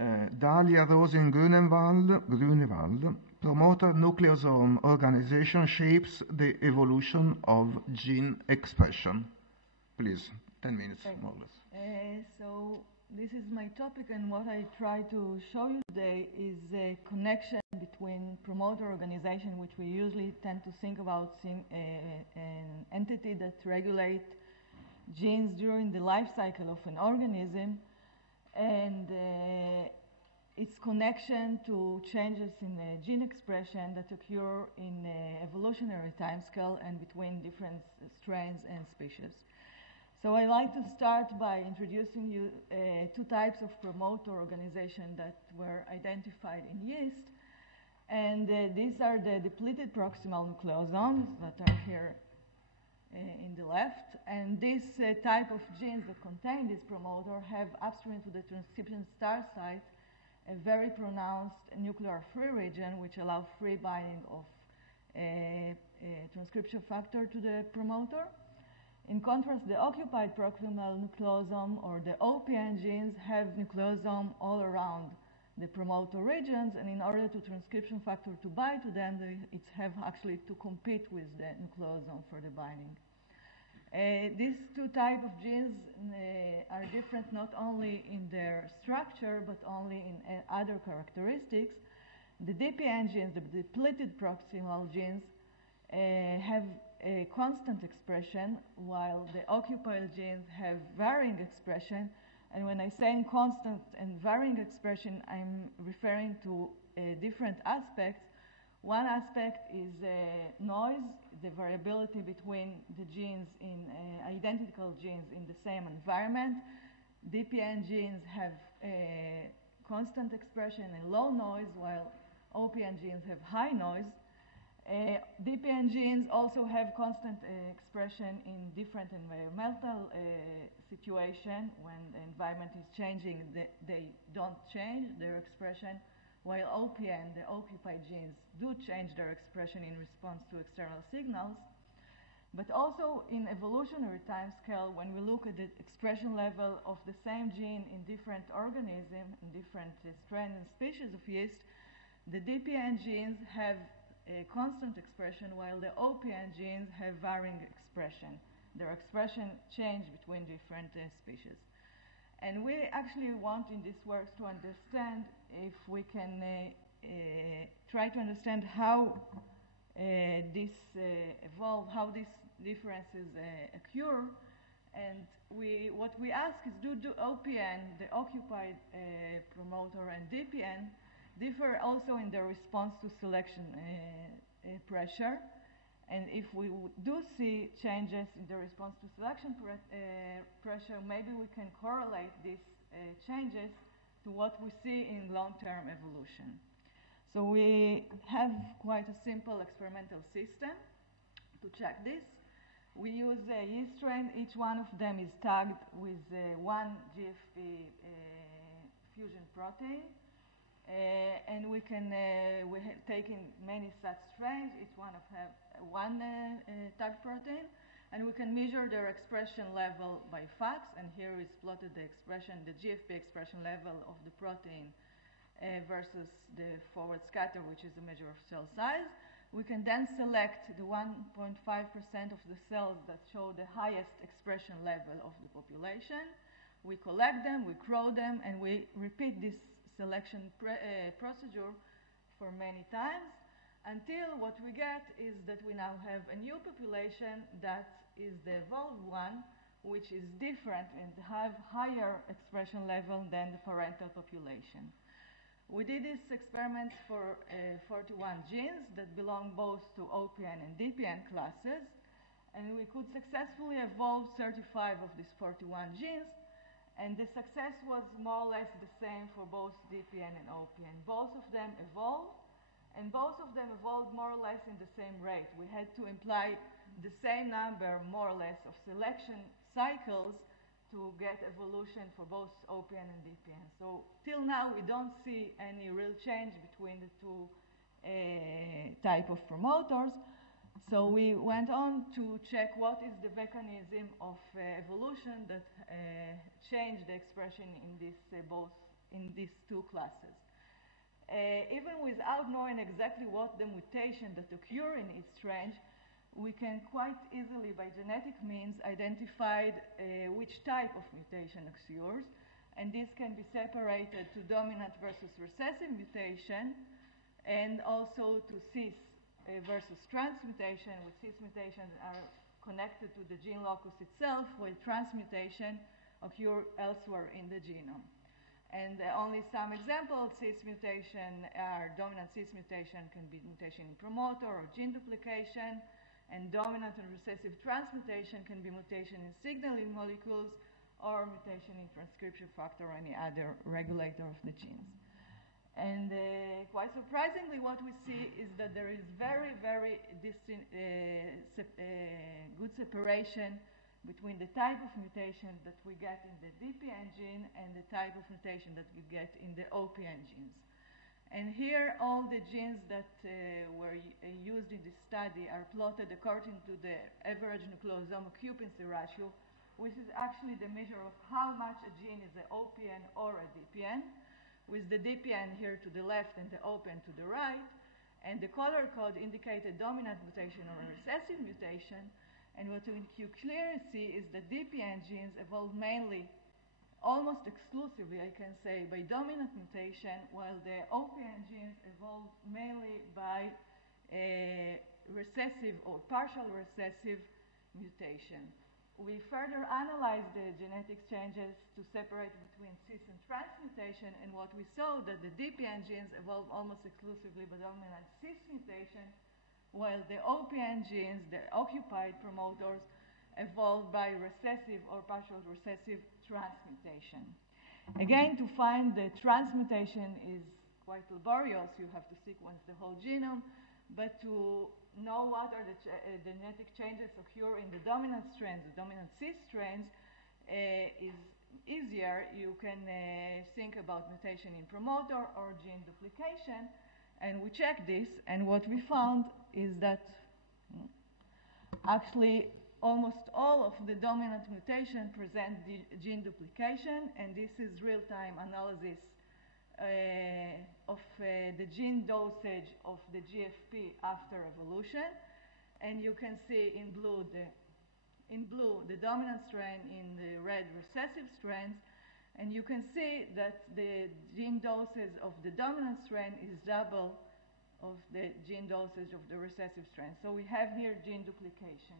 Dalia Rosin Grunewald, promoter nucleosome organization shapes the evolution of gene expression. Please, 10 minutes more or less. So this is my topic, and what I try to show you today is a connection between promoter organization, which we usually tend to think about an entity that regulates genes during the life cycle of an organism, and its connection to changes in gene expression that occur in evolutionary timescale and between different strains and species. So I like to start by introducing you two types of promoter organization that were identified in yeast. And these are the depleted proximal nucleosomes that are here in the left. And this type of genes that contain this promoter have upstream to the transcription start site a very pronounced nuclear free region, which allows free binding of a transcription factor to the promoter. In contrast, the occupied proximal nucleosome, or the OPN genes, have nucleosome all around the promoter regions, and in order to transcription factor to bind to them, it have actually to compete with the nucleosome for the binding. These two types of genes are different not only in their structure, but only in other characteristics. The DPN genes, the depleted proximal genes, have a constant expression, while the occupied genes have varying expression. And when I say in constant and varying expression, I'm referring to different aspects. One aspect is noise, the variability between the genes in identical genes in the same environment. DPN genes have constant expression and low noise, while OPN genes have high noise. DPN genes also have constant expression in different environmental situations. When the environment is changing, they don't change their expression, while OPN, the occupied genes, do change their expression in response to external signals. But also in evolutionary timescale, when we look at the expression level of the same gene in different organisms, in different strains and species of yeast, the DPN genes have a constant expression, while the OPN genes have varying expression. Their expression change between different species. And we actually want in this work to understand if we can try to understand how this evolve, how these differences occur. And what we ask is, do OPN, the occupied promoter, and DPN differ also in their response to selection pressure? And if we do see changes in the response to selection pressure, maybe we can correlate these changes to what we see in long-term evolution. So we have quite a simple experimental system to check this. We use a yeast strain. Each one of them is tagged with one GFP fusion protein. And we can we have taken many such strains. Each one of have one tag protein, and we can measure their expression level by FACS. And here is plotted the expression, the GFP expression level of the protein versus the forward scatter, which is a measure of cell size. we can then select the 1.5% of the cells that show the highest expression level of the population. We collect them, we grow them, and we repeat this selection procedure for many times until what we get is that we now have a new population that is the evolved one, which is different and have higher expression level than the parental population. We did this experiment for 41 genes that belong both to OPN and DPN classes, and we could successfully evolve 35 of these 41 genes, and the success was more or less the same for both DPN and OPN. Both of them evolved, and both of them evolved more or less in the same rate. We had to imply the same number, more or less, of selection cycles to get evolution for both OPN and DPN. So till now, we don't see any real change between the two type of promoters. So we went on to check what is the mechanism of evolution that changed the expression in this both in these two classes. Even without knowing exactly what the mutation that occur in each range, we can quite easily, by genetic means, identify which type of mutation occurs, and this can be separated to dominant versus recessive mutation, and also to cis versus trans mutation, with cis mutations are connected to the gene locus itself, while trans mutation occur elsewhere in the genome. And only some examples, cis mutation are dominant cis mutation can be mutation in promoter or gene duplication, and dominant and recessive transmutation can be mutation in signaling molecules or mutation in transcription factor or any other regulator of the genes. And quite surprisingly, what we see is that there is very, very good separation between the type of mutation that we get in the DPN gene and the type of mutation that we get in the OPN genes. And here, all the genes that were used in this study are plotted according to the average nucleosome occupancy ratio, which is actually the measure of how much a gene is an OPN or a DPN, with the DPN here to the left and the OPN to the right. And the color code indicated dominant mutation or a recessive mutation. And what you clearly see is that DPN genes evolve mainly, almost exclusively, I can say, by dominant mutation, while the OPN genes evolve mainly by a recessive or partial recessive mutation. We further analyzed the genetic changes to separate between cis and trans mutation, and what we saw that the DPN genes evolve almost exclusively by dominant cis mutation, while the OPN genes, the occupied promoters, evolved by recessive or partial recessive transmutation. Again, to find the transmutation is quite laborious. You have to sequence the whole genome, but to know what are the genetic changes occur in the dominant strands, the dominant cis strands, is easier. You can think about mutation in promoter or gene duplication, and we checked this, and what we found is that actually almost all of the dominant mutation present the gene duplication, and this is real-time analysis of the gene dosage of the GFP after evolution. And you can see in blue the dominant strain, in the red recessive strands, and you can see that the gene dosage of the dominant strain is double of the gene dosage of the recessive strain. So we have here gene duplication.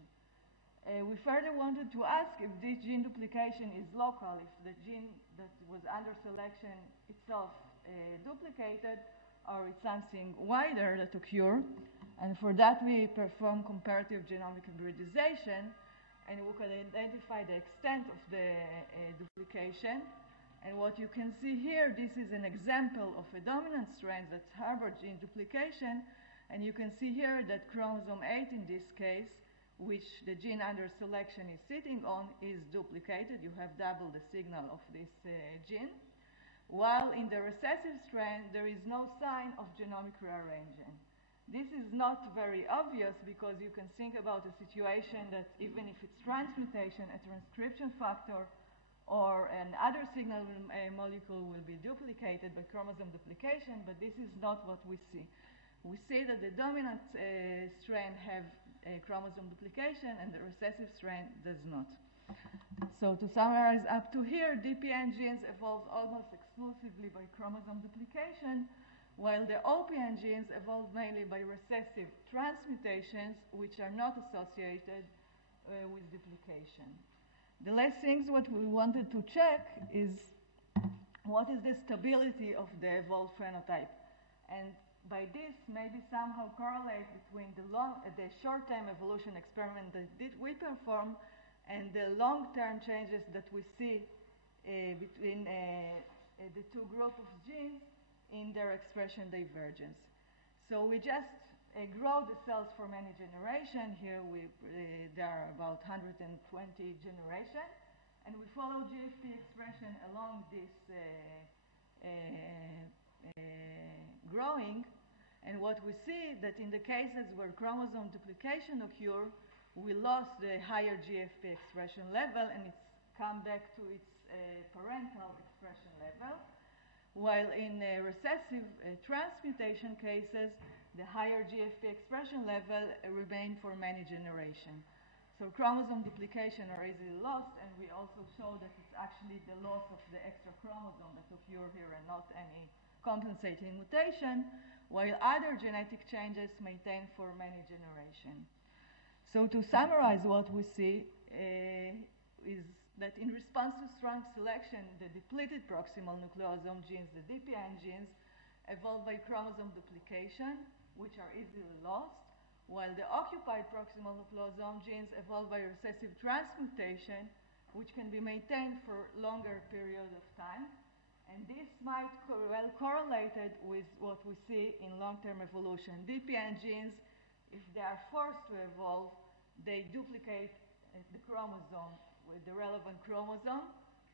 We further wanted to ask if this gene duplication is local, if the gene that was under selection itself duplicated, or it's something wider that occur. And for that, we perform comparative genomic hybridization, and we can identify the extent of the duplication. And what you can see here, this is an example of a dominant strain that harbors gene duplication. And you can see here that chromosome 8 in this case, which the gene under selection is sitting on, is duplicated. You have double the signal of this gene. While in the recessive strain, there is no sign of genomic rearranging. This is not very obvious because you can think about a situation that even if it's transmutation, a transcription factor or another signal molecule will be duplicated by chromosome duplication, but this is not what we see. we see that the dominant strain have chromosome duplication and the recessive strain does not. So to summarize up to here, DPN genes evolved almost exclusively by chromosome duplication, while the OPN genes evolved mainly by recessive transmutations, which are not associated with duplication. The last things what we wanted to check is what is the stability of the evolved phenotype. And by this, maybe somehow correlate between the short-term evolution experiment that we perform and the long-term changes that we see between the two groups of genes in their expression divergence. So we just grow the cells for many generations. Here there are about 120 generations, and we follow GFP expression along this growing, and what we see that in the cases where chromosome duplication occur, we lost the higher GFP expression level and it's come back to its parental expression level, while in recessive transmutation cases, the higher GFP expression level remained for many generations. So chromosome duplication are easily lost, and we also show that it's actually the loss of the extra chromosome that occur here and not any compensating mutation, while other genetic changes maintain for many generations. So to summarize what we see is that in response to strong selection, the depleted proximal nucleosome genes, the DPN genes, evolved by chromosome duplication, which are easily lost, while the occupied proximal nucleosome genes evolved by recessive transmutation, which can be maintained for longer period of time. And this might well correlated with what we see in long-term evolution. DPN genes, if they are forced to evolve, they duplicate the chromosome with the relevant chromosome,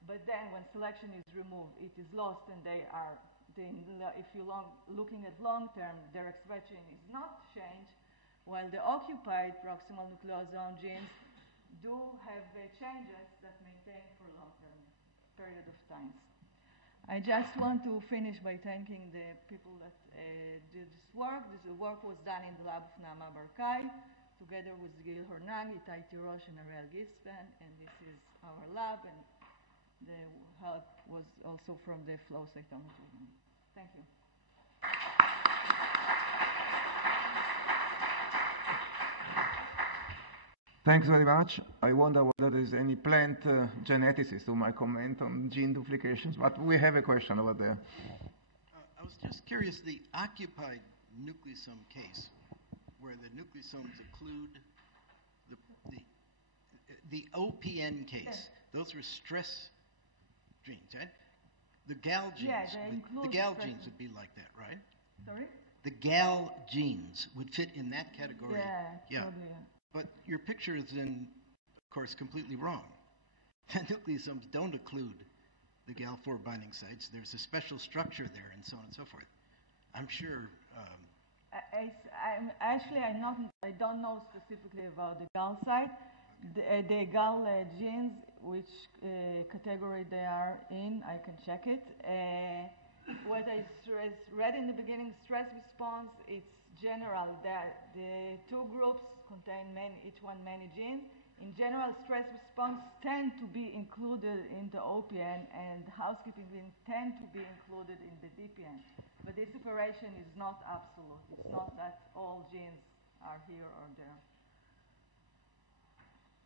but then when selection is removed, it is lost, and they are, if you're looking at long-term, their expression is not changed, while the occupied proximal nucleosome genes do have changes that maintain for long-term period of time. I just want to finish by thanking the people that did this work. This work was done in the lab of Naama Barkai, together with Gil Hornang, Itai Tirosh, and Ariel Gispan, and this is our lab, and the help was also from the flow cytometry. Thank you. Thanks very much. I wonder whether there is any plant geneticist who might comment on gene duplications, but we have a question over there. I was just curious, the occupied nucleosome case, where the nucleosomes occlude the OPN case, yes. Those were stress genes, right? The GAL genes, the GAL genes would be like that, right? Sorry? The GAL genes would fit in that category. Yeah. Totally, yeah. But your picture is then, of course, completely wrong. The nucleosomes don't occlude the GAL4 binding sites. There's a special structure there, and so on and so forth. I'm sure. I don't know specifically about the GAL site. The GAL genes, which category they are in, I can check it. What I read in the beginning, stress response, it's general that the two groups contain each one many genes. In general, stress response tend to be included in the OPN, and housekeeping genes tend to be included in the DPN. But this separation is not absolute. It's not that all genes are here or there.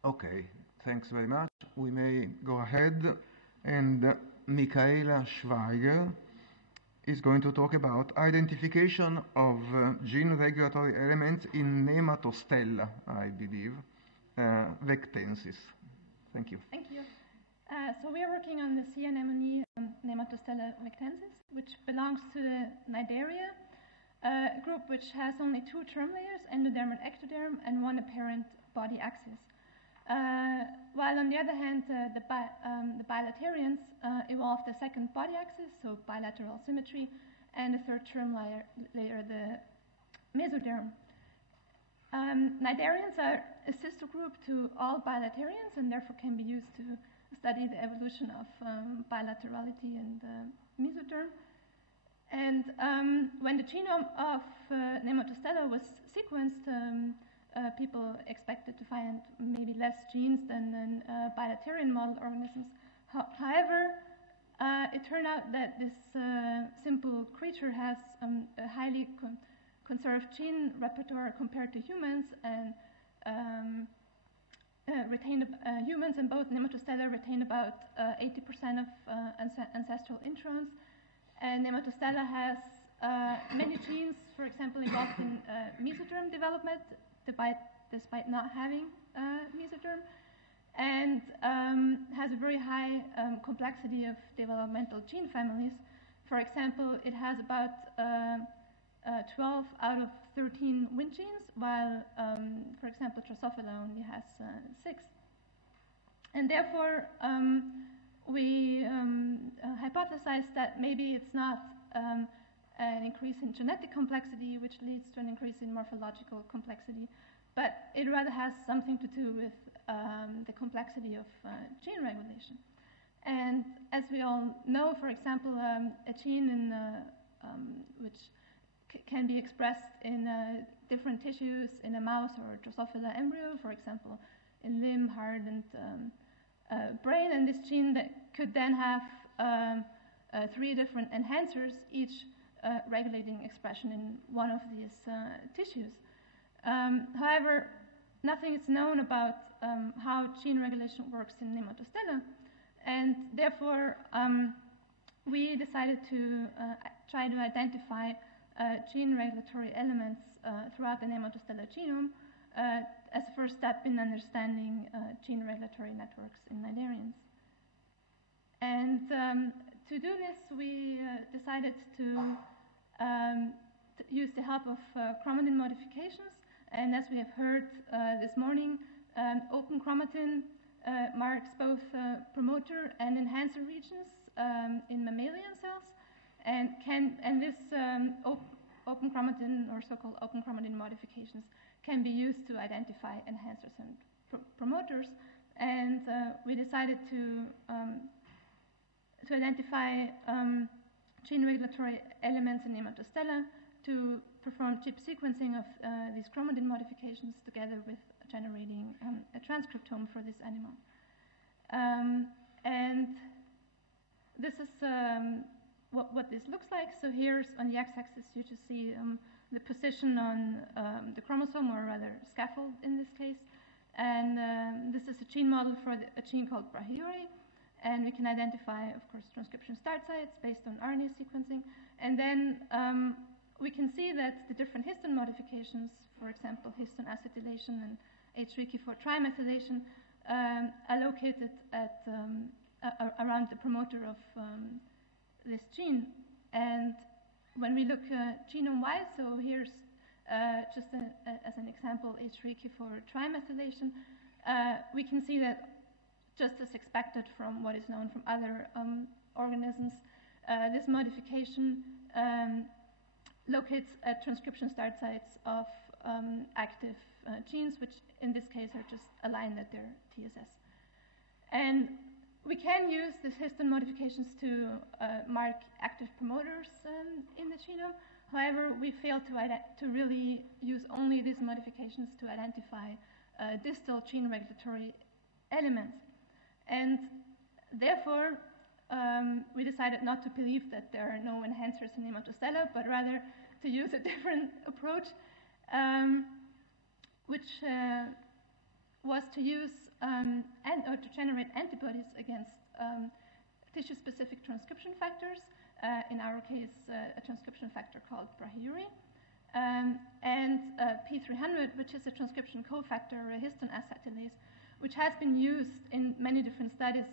Okay, thanks very much. We may go ahead, and Michaela Schweiger is going to talk about identification of gene regulatory elements in nematostella, I believe, vectensis. Thank you. Thank you. So we are working on the C anemone nematostella vectensis, which belongs to the Cnidaria group, which has only two term layers, endoderm and ectoderm, and one apparent body axis. While on the other hand, the bilaterians evolved the second body axis, so bilateral symmetry, and the third term layer, the mesoderm. Cnidarians are a sister group to all bilaterians, and therefore can be used to study the evolution of bilaterality and mesoderm. And when the genome of Nematostella was sequenced, people expected to find maybe less genes than in bilaterian model organisms. However, it turned out that this simple creature has a highly conserved gene repertoire compared to humans, and humans and both Nematostella retain about 80% of ancestral introns, and Nematostella has many genes, for example, involved in mesoderm development, despite not having mesoderm, and has a very high complexity of developmental gene families. For example, it has about 12 out of 13 Wnt genes, while, for example, Drosophila only has 6. And therefore, we hypothesized that maybe it's not an increase in genetic complexity which leads to an increase in morphological complexity, but it rather has something to do with the complexity of gene regulation. And as we all know, for example, a gene in, which can be expressed in different tissues in a mouse or Drosophila embryo, for example, in limb, heart, and brain, and this gene that could then have 3 different enhancers, each regulating expression in one of these tissues. However, nothing is known about how gene regulation works in Nematostella, and therefore we decided to try to identify gene regulatory elements throughout the Nematostella genome as a first step in understanding gene regulatory networks in cnidarians. And to do this, we decided to use the help of chromatin modifications. And as we have heard this morning, open chromatin marks both promoter and enhancer regions in mammalian cells, and this open chromatin, or so-called open chromatin modifications, can be used to identify enhancers and promoters. And we decided to identify gene regulatory elements in Nematostella to perform chip sequencing of these chromatin modifications together with generating a transcriptome for this animal. And this is what this looks like. So here's on the x-axis you just see the position on the chromosome, or rather scaffold in this case. And this is a gene model for a gene called brachyury. And we can identify, of course, transcription start sites based on RNA sequencing. And then we can see that the different histone modifications, for example, histone acetylation and H3K4 trimethylation, are located at around the promoter of this gene. And when we look genome-wise, so here's just as an example, H3K4 trimethylation, we can see that, just as expected from what is known from other organisms, this modification locates at transcription start sites of active genes, which in this case are just aligned at their TSS. And we can use these histone modifications to mark active promoters in the genome. However, we failed to really use only these modifications to identify distal gene regulatory elements. And therefore, we decided not to believe that there are no enhancers in Nematostella, but rather to use a different approach, which was to use or to generate antibodies against tissue-specific transcription factors. In our case, a transcription factor called brachyury, and P300, which is a transcription cofactor, or a histone acetylase, which has been used in many different studies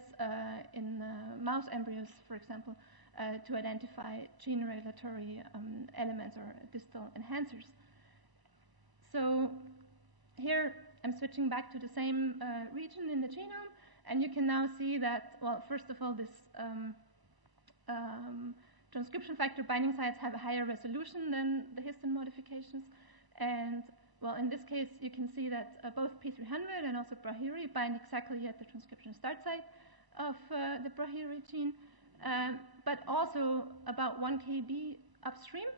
in mouse embryos, for example, to identify gene regulatory elements or distal enhancers. So here I'm switching back to the same region in the genome, and you can now see that, well, first of all, this transcription factor binding sites have a higher resolution than the histone modifications, and well, in this case, you can see that both P300 and also brachyury bind exactly at the transcription start site of the brachyury gene. but also about 1 kb upstream,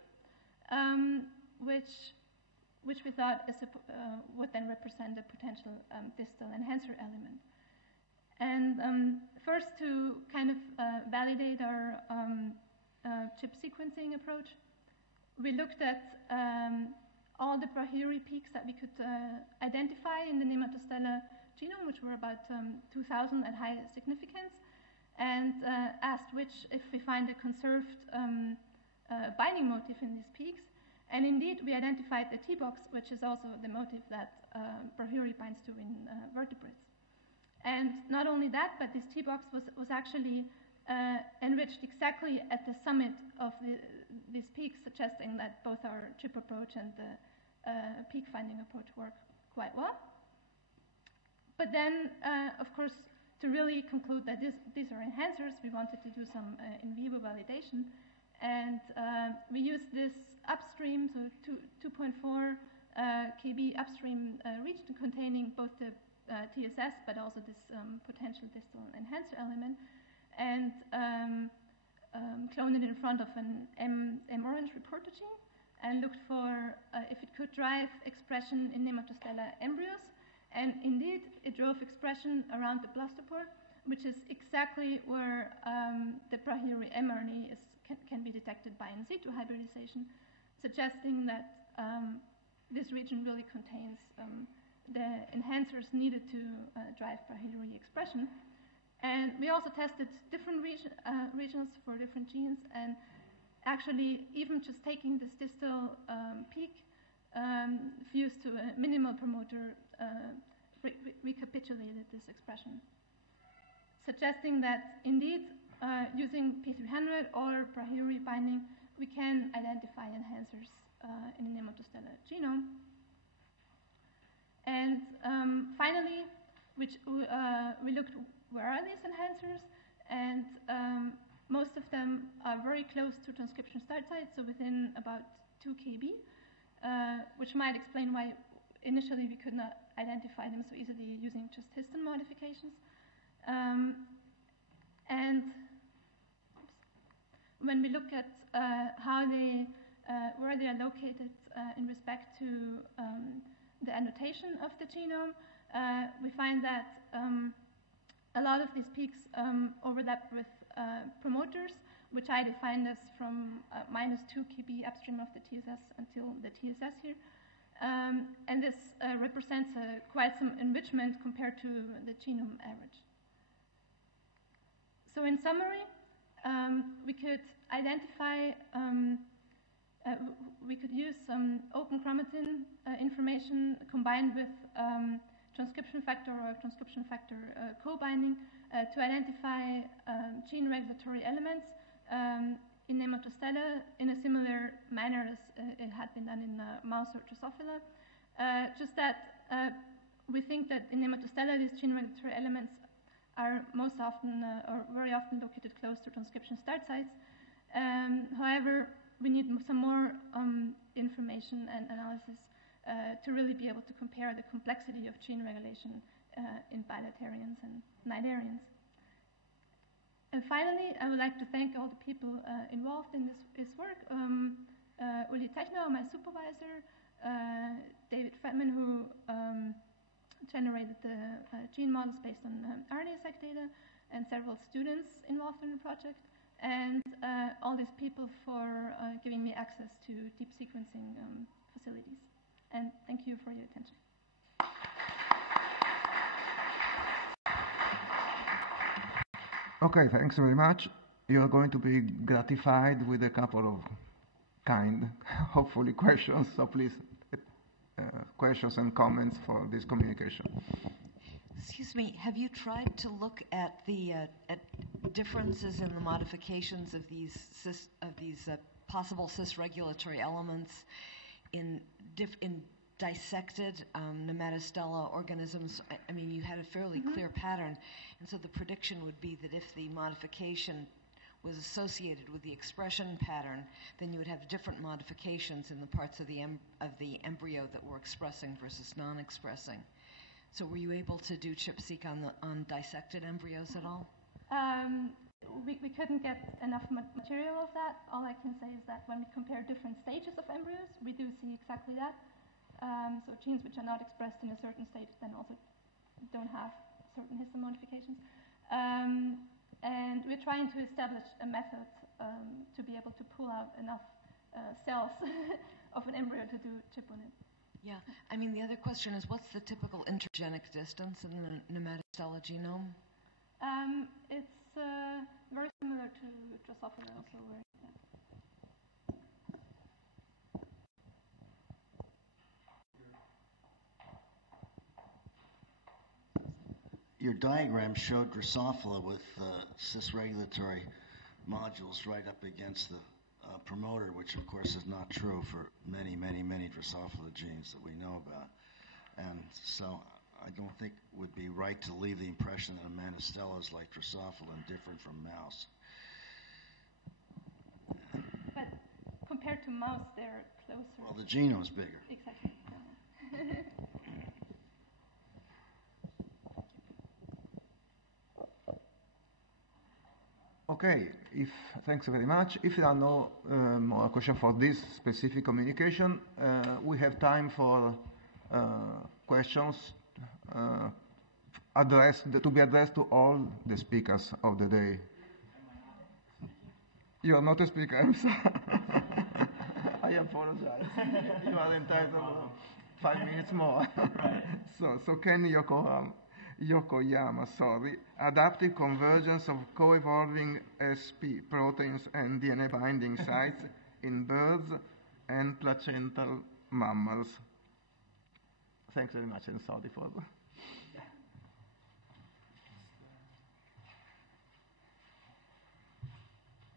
which we thought would then represent a potential distal enhancer element. And first, to kind of validate our chip sequencing approach, we looked at all the Brahiri peaks that we could identify in the Nematostella genome, which were about 2,000 at high significance, and asked which, if we find a conserved binding motif in these peaks. And indeed, we identified the T-box, which is also the motif that Brahiri binds to in vertebrates. And not only that, but this T-box was actually enriched exactly at the summit of these peaks, suggesting that both our chip approach and the peak finding approach work quite well. But then, of course, to really conclude that these are enhancers, we wanted to do some in vivo validation. And we used this upstream, so 2.4 kb upstream region containing both the TSS, but also this potential distal enhancer element, and cloned it in front of an M-orange reporter gene and looked for if it could drive expression in Nematostella embryos. And indeed, it drove expression around the blastopore, which is exactly where the Brahiri mRNA can be detected by in situ hybridization, suggesting that this region really contains the enhancers needed to drive Brahiri expression. And we also tested different regions for different genes, and actually even just taking this distal peak fused to a minimal promoter recapitulated this expression, suggesting that indeed using P300 or Brahiri binding, we can identify enhancers in the Nematostella genome. And finally, we looked where are these enhancers, and most of them are very close to transcription start sites, so within about 2 kb, which might explain why initially we could not identify them so easily using just histone modifications. And when we look at how where they are located in respect to the annotation of the genome, we find that a lot of these peaks overlap with promoters, which I defined as from -2 kb upstream of the TSS until the TSS here. And this represents quite some enrichment compared to the genome average. So in summary, we could identify, we could use some open chromatin information combined with transcription factor or transcription factor co-binding to identify gene regulatory elements in Nematostella in a similar manner as it had been done in mouse or Drosophila. Just that we think that in Nematostella these gene regulatory elements are most often or very often located close to transcription start sites. However, we need some more information and analysis to really be able to compare the complexity of gene regulation in bilaterians and cnidarians. And finally, I would like to thank all the people involved in this work. Uli Techno, my supervisor, David Fredman, who generated the gene models based on RNA-seq data, and several students involved in the project, and all these people for giving me access to deep sequencing facilities. And thank you for your attention. Okay, thanks very much. You're going to be gratified with a couple of kind, hopefully, questions. So please, questions and comments for this communication. Excuse me, have you tried to look at the differences in the modifications of these possible cis-regulatory elements in dissected nematostella organisms? I mean, you had a fairly clear pattern, and so the prediction would be that if the modification was associated with the expression pattern, then you would have different modifications in the parts of the embryo that were expressing versus non-expressing. So were you able to do ChIP-seq on dissected embryos at all? we couldn't get enough material of that. All I can say is that when we compare different stages of embryos, we do see exactly that. So genes which are not expressed in a certain stage then also don't have certain histone modifications. And we're trying to establish a method to be able to pull out enough cells of an embryo to do chip on it. Yeah, I mean, the other question is, what's the typical intergenic distance in the nematostella genome? It's very similar to Drosophila also. Your diagram showed Drosophila with cis-regulatory modules right up against the promoter, which of course is not true for many, many, many Drosophila genes that we know about. And so I don't think it would be right to leave the impression that a manistella is like Drosophila and different from mouse. But compared to mouse, they're closer. Well, the genome's bigger. Exactly. Okay, thanks very much. If there are no more questions for this specific communication, we have time for questions to be addressed to all the speakers of the day. You are not a speaker, I'm sorry. I apologize. You are entitled 5 minutes more. Right. So Ken Yokoyama, adaptive convergence of co-evolving SP proteins and DNA binding sites in birds and placental mammals. Thanks very much, and sorry for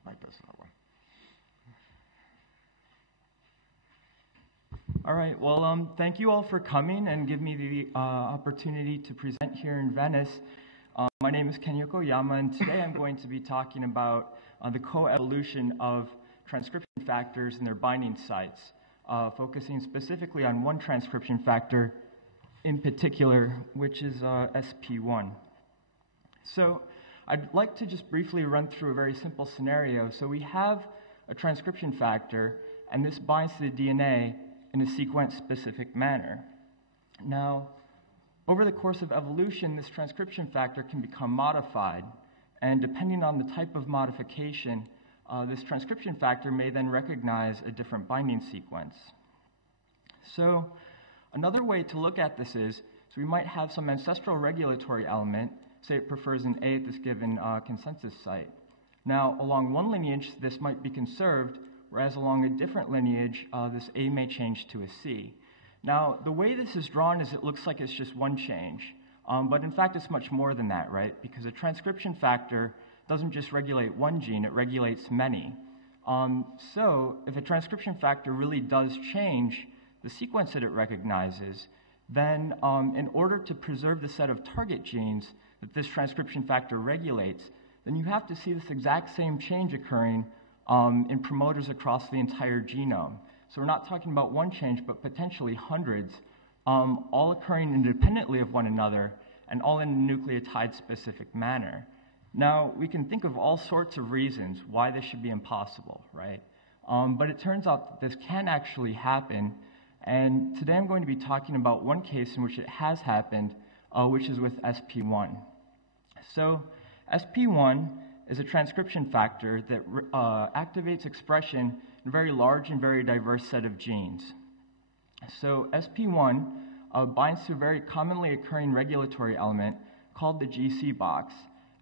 my personal one. All right, well, thank you all for coming and give me the opportunity to present here in Venice. My name is Ken Yokoyama, and today I'm going to be talking about the coevolution of transcription factors and their binding sites, focusing specifically on one transcription factor in particular, which is SP1. So I'd like to just briefly run through a very simple scenario. So we have a transcription factor, and this binds to the DNA in a sequence-specific manner. Now, over the course of evolution, this transcription factor can become modified, and depending on the type of modification, this transcription factor may then recognize a different binding sequence. So another way to look at this is, so we might have some ancestral regulatory element, say it prefers an A at this given consensus site. Now, along one lineage, this might be conserved, whereas along a different lineage, this A may change to a C. Now, the way this is drawn is it looks like it's just one change, but in fact it's much more than that, right? Because a transcription factor doesn't just regulate one gene, it regulates many. So if a transcription factor really does change the sequence that it recognizes, then in order to preserve the set of target genes that this transcription factor regulates, then you have to see this exact same change occurring in promoters across the entire genome. So we're not talking about one change, but potentially hundreds, all occurring independently of one another and all in a nucleotide-specific manner. Now, we can think of all sorts of reasons why this should be impossible, right? But it turns out that this can actually happen, and today I'm going to be talking about one case in which it has happened, which is with SP1. So SP1 is a transcription factor that activates expression in a very large and very diverse set of genes. So SP1 binds to a very commonly occurring regulatory element called the GC box.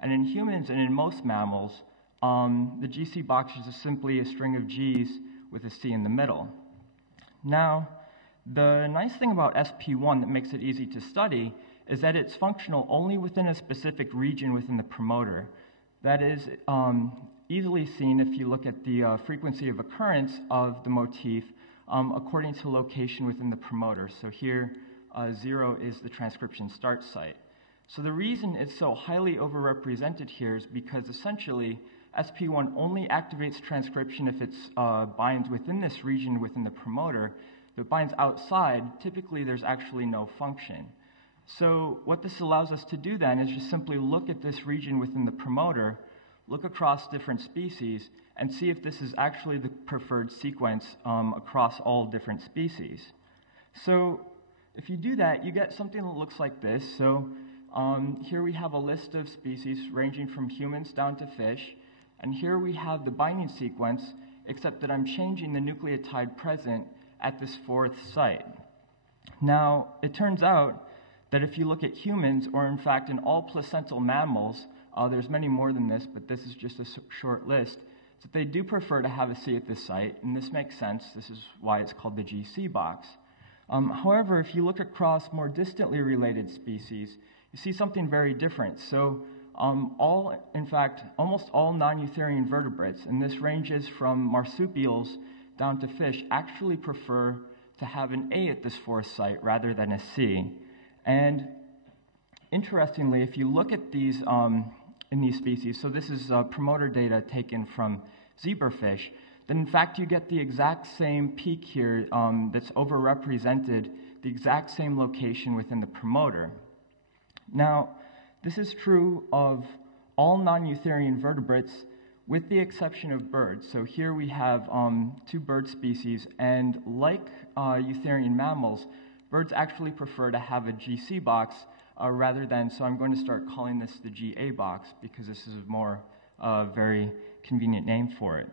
And in humans and in most mammals, the GC box is simply a string of Gs with a C in the middle. Now, the nice thing about SP1 that makes it easy to study is that it's functional only within a specific region within the promoter. That is easily seen if you look at the frequency of occurrence of the motif according to location within the promoter. So here, 0 is the transcription start site. So the reason it's so highly overrepresented here is because essentially SP1 only activates transcription if it binds within this region within the promoter. If it binds outside, typically there's actually no function. So what this allows us to do then is just simply look at this region within the promoter, look across different species, and see if this is actually the preferred sequence across all different species. So if you do that, you get something that looks like this. So here we have a list of species ranging from humans down to fish, and here we have the binding sequence, except that I'm changing the nucleotide present at this fourth site. Now, it turns out that if you look at humans, or in fact in all placental mammals, there's many more than this, but this is just a short list, that they do prefer to have a C at this site, and this makes sense. This is why it's called the GC box. However, if you look across more distantly related species, you see something very different. So in fact, almost all non-eutherian vertebrates, and this ranges from marsupials down to fish, actually prefer to have an A at this fourth site rather than a C. And interestingly, if you look at these in these species, so this is promoter data taken from zebrafish, then in fact you get the exact same peak here that's overrepresented, the exact same location within the promoter. Now, this is true of all non-eutherian vertebrates with the exception of birds. So here we have 2 bird species, and like eutherian mammals, birds actually prefer to have a GC box rather than, so I'm going to start calling this the GA box because this is a more very convenient name for it.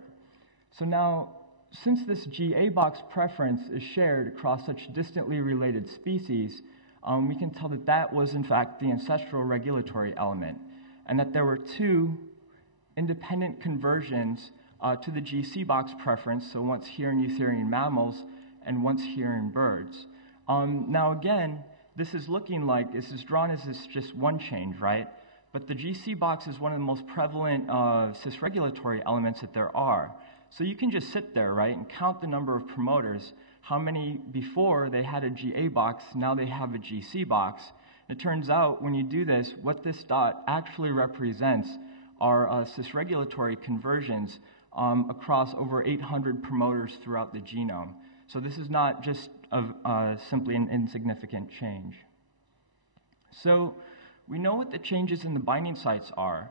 So now, since this GA box preference is shared across such distantly related species, we can tell that that was in fact the ancestral regulatory element, and that there were 2 independent conversions to the GC box preference, so once here in eutherian mammals and once here in birds. Now again, this is looking like, this is drawn as this just one change, right? But the GC box is one of the most prevalent cis-regulatory elements that there are. So you can just sit there, right, and count the number of promoters, how many before they had a GA box, now they have a GC box. It turns out when you do this, what this dot actually represents are cis-regulatory conversions across over 800 promoters throughout the genome. So this is not just simply an insignificant change. So we know what the changes in the binding sites are.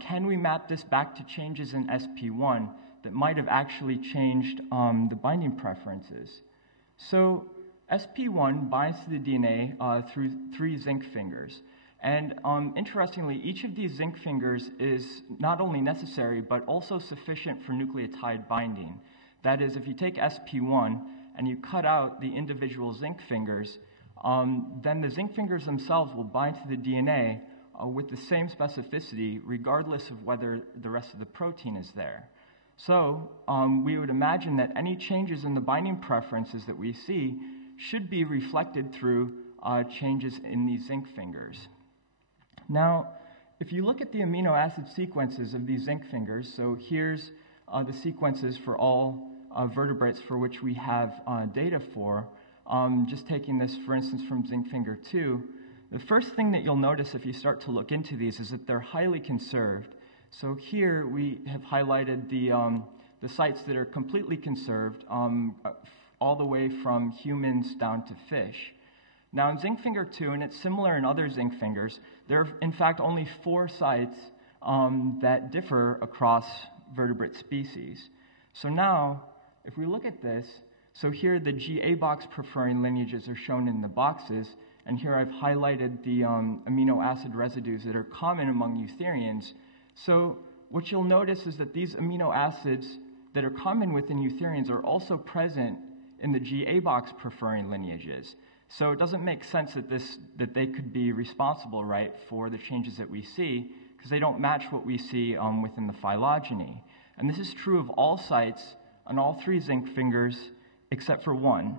Can we map this back to changes in SP1 that might have actually changed the binding preferences? So SP1 binds to the DNA through 3 zinc fingers. And interestingly, each of these zinc fingers is not only necessary, but also sufficient for nucleotide binding. That is, if you take SP1 and you cut out the individual zinc fingers, then the zinc fingers themselves will bind to the DNA with the same specificity, regardless of whether the rest of the protein is there. So we would imagine that any changes in the binding preferences that we see should be reflected through changes in these zinc fingers. Now, if you look at the amino acid sequences of these zinc fingers, so here's the sequences for all vertebrates for which we have data for, just taking this, for instance, from zinc finger 2, the first thing that you'll notice if you start to look into these is that they're highly conserved. So here we have highlighted the sites that are completely conserved all the way from humans down to fish. Now in zinc finger 2, and it's similar in other zinc fingers, there are in fact only 4 sites that differ across vertebrate species. So now, if we look at this, so here the GA box preferring lineages are shown in the boxes, and here I've highlighted the amino acid residues that are common among eutherians. So what you'll notice is that these amino acids that are common within eutherians are also present in the GA box preferring lineages. So it doesn't make sense that they could be responsible, right, for the changes that we see, because they don't match what we see within the phylogeny. And this is true of all sites on all 3 zinc fingers except for 1.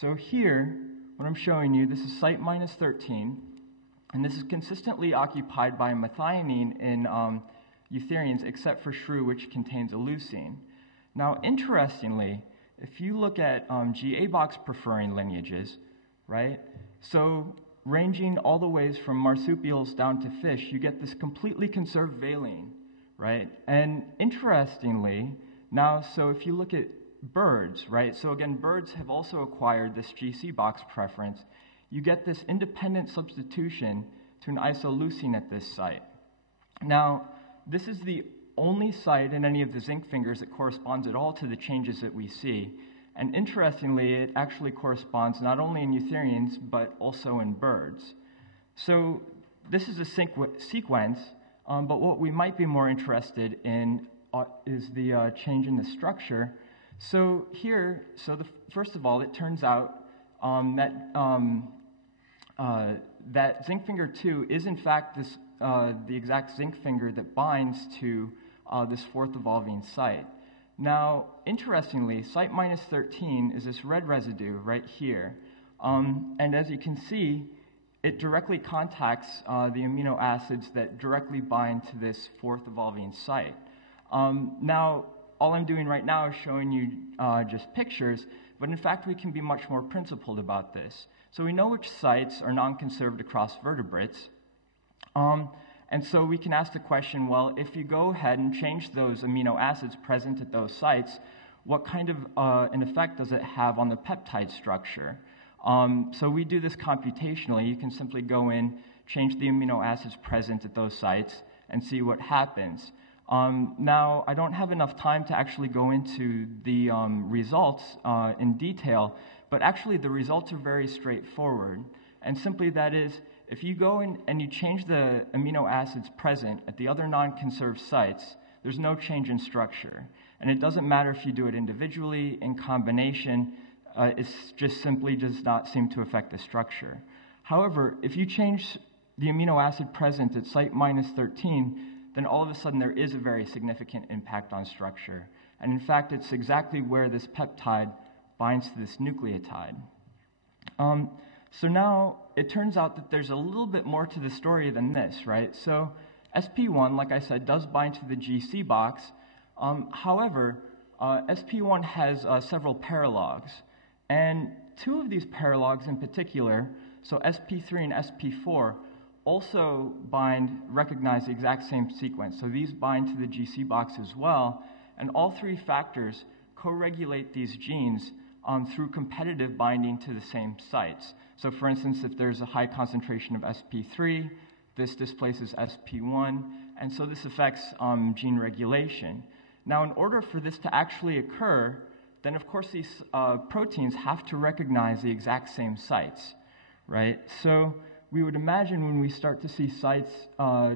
So here, what I'm showing you, this is site -13, and this is consistently occupied by methionine in eutherians except for shrew, which contains a leucine. Now, interestingly, if you look at GA box preferring lineages, right, so ranging all the ways from marsupials down to fish, you get this completely conserved valine, right? And interestingly, now, so if you look at birds, right, so again, birds have also acquired this GC box preference. You get this independent substitution to an isoleucine at this site. Now, This is the only site in any of the zinc fingers that corresponds at all to the changes that we see. And interestingly, it actually corresponds not only in eutherians, but also in birds. So this is a sequence, but what we might be more interested in is the change in the structure. So here, first of all, it turns out that zinc finger 2 is in fact the exact zinc finger that binds to this fourth evolving site. Now, interestingly, site -13 is this red residue right here. And as you can see, it directly contacts the amino acids that directly bind to this fourth evolving site. Now, all I'm doing right now is showing you just pictures, but in fact we can be much more principled about this. So we know which sites are non-conserved across vertebrates. And so we can ask the question, well, if you go ahead and change those amino acids present at those sites, what kind of an effect does it have on the peptide structure? So we do this computationally. You can simply go in, change the amino acids present at those sites, and see what happens. Now, I don't have enough time to actually go into the results in detail, but actually the results are very straightforward. And simply that is, if you go in and you change the amino acids present at the other non-conserved sites, there's no change in structure. And it doesn't matter if you do it individually, in combination, it just simply does not seem to affect the structure. However, if you change the amino acid present at site -13, then all of a sudden there is a very significant impact on structure. And in fact, it's exactly where this peptide binds to this nucleotide. So now, it turns out that there's a little bit more to the story than this, right? So SP1, like I said, does bind to the GC box. However, SP1 has several paralogs. And two of these paralogs in particular, so SP3 and SP4, also recognize the exact same sequence. So these bind to the GC box as well. And all three factors co-regulate these genes through competitive binding to the same sites. So for instance, if there's a high concentration of SP3, this displaces SP1, and so this affects gene regulation. Now, in order for this to actually occur, then of course these proteins have to recognize the exact same sites, right? So we would imagine when we start to see sites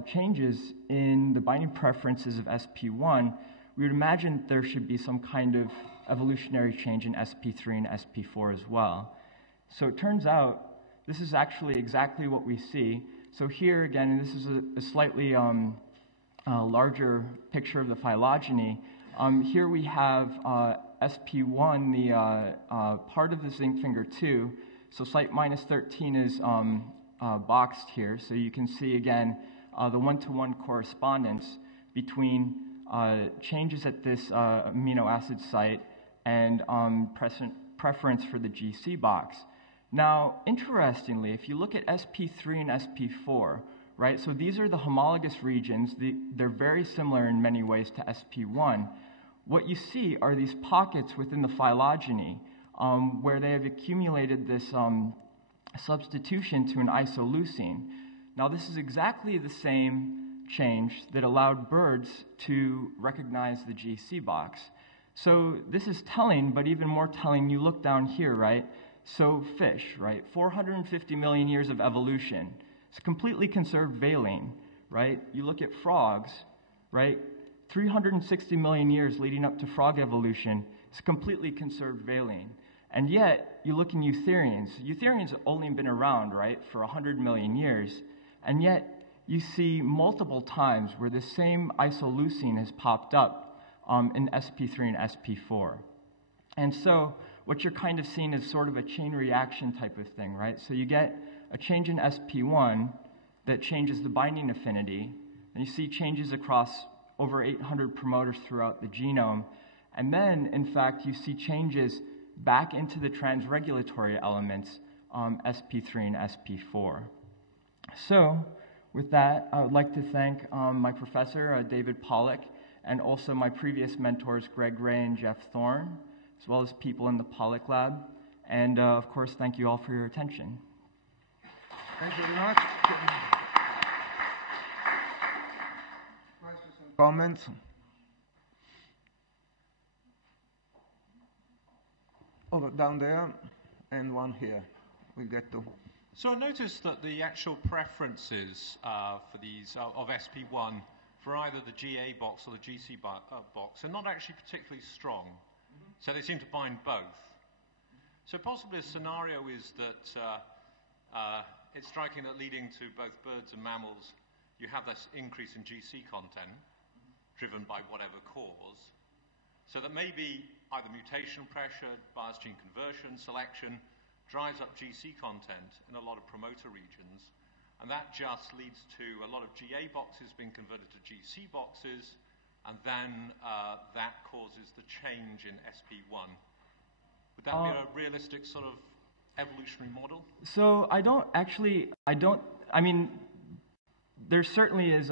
changes in the binding preferences of SP1, we would imagine there should be some kind of evolutionary change in SP3 and SP4 as well. So it turns out this is actually exactly what we see. So here again, and this is a slightly larger picture of the phylogeny. Here we have SP1, the part of the zinc finger 2. So site -13 is boxed here. So you can see again the one-to-one correspondence between changes at this amino acid site and preference for the GC box. Now, interestingly, if you look at SP3 and SP4, right, so these are the homologous regions. They're very similar in many ways to SP1. What you see are these pockets within the phylogeny where they have accumulated this substitution to an isoleucine. Now, this is exactly the same change that allowed birds to recognize the GC box. So this is telling, but even more telling, you look down here, right? So fish, right? 450 million years of evolution. It's completely conserved valine, right? You look at frogs, right? 360 million years leading up to frog evolution. It's completely conserved valine. And yet, you look in eutherians. Eutherians have only been around, right, for 100 million years. And yet, you see multiple times where the same isoleucine has popped up in SP3 and SP4. And so what you're kind of seeing is sort of a chain reaction type of thing, right? So you get a change in SP1 that changes the binding affinity, and you see changes across over 800 promoters throughout the genome. And then, in fact, you see changes back into the transregulatory elements, SP3 and SP4. So, with that, I would like to thank my professor, David Pollock, and also my previous mentors, Greg Ray and Jeff Thorne, as well as people in the Pollock Lab. And, of course, thank you all for your attention. Thank you very much. comments? Over down there, and one here. We get to. So I noticed that the actual preferences for these of SP1 for either the GA box or the GC box are not actually particularly strong. So they seem to bind both. So possibly a scenario is that it's striking that leading to both birds and mammals, you have this increase in GC content driven by whatever cause. So that maybe either mutation pressure, biased gene conversion, selection, drives up GC content in a lot of promoter regions. And that just leads to a lot of GA boxes being converted to GC boxes, and then that causes the change in SP1. Would that be a realistic sort of evolutionary model? So I mean, there certainly is,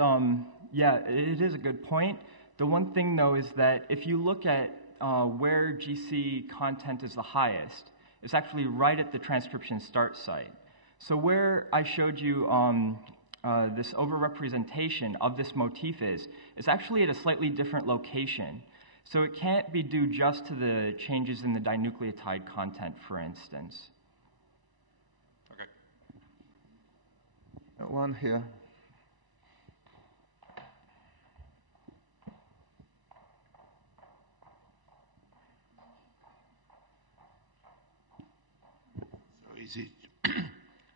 yeah, it is a good point. The one thing, though, is that if you look at where GC content is the highest, it's actually right at the transcription start site. So where I showed you this overrepresentation of this motif is, it's actually at a slightly different location. So it can't be due just to the changes in the dinucleotide content, for instance. Okay. One here.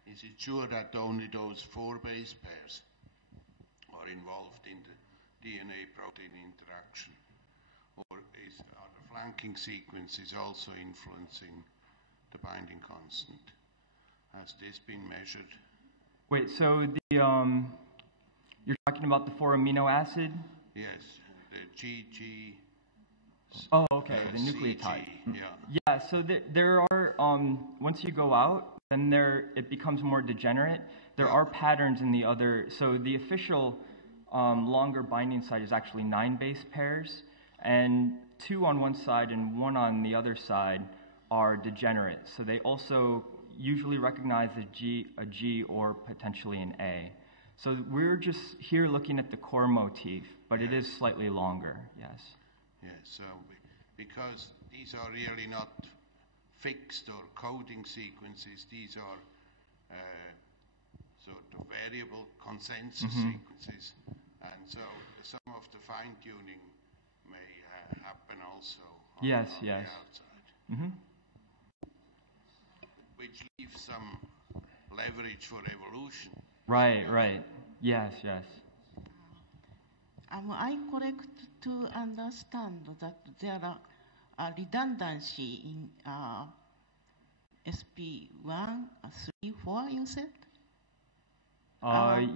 Is it sure that only those 4 base pairs are involved in the DNA-protein interaction? Or are the flanking sequences also influencing the binding constant? Has this been measured? Wait, so you're talking about the 4 amino acid? Yes, the GG. Oh, okay, the nucleotide. Yeah, so there are, once you go out, then it becomes more degenerate. There are patterns in the other, so the official longer binding site is actually 9 base pairs, and 2 on one side and 1 on the other side are degenerate. So they also usually recognize a G or potentially an A. So we're just here looking at the core motif, but it is slightly longer, yes. Yes, so because these are really not fixed or coding sequences, these are sort of variable consensus sequences, and so some of the fine-tuning may happen also on, yes. The outside, which leaves some leverage for evolution. Right, yes. Am I correct to understand that there are redundancy in SP1, 3, 4, you said?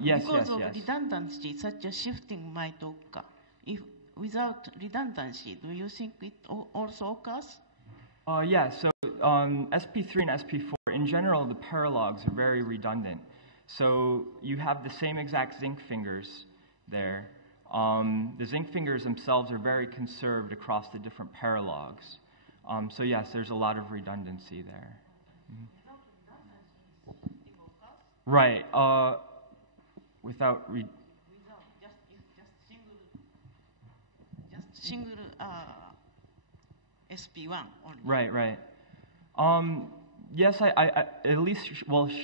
Yes. Because of redundancy, such a shifting might occur. If without redundancy, do you think it also occurs? Yeah, so SP3 and SP4, in general, the paralogs are very redundant. So you have the same exact zinc fingers there. The zinc fingers themselves are very conserved across the different paralogs. So yes, there's a lot of redundancy there. Right. Without just single SP1 only. Right. Yes, I at least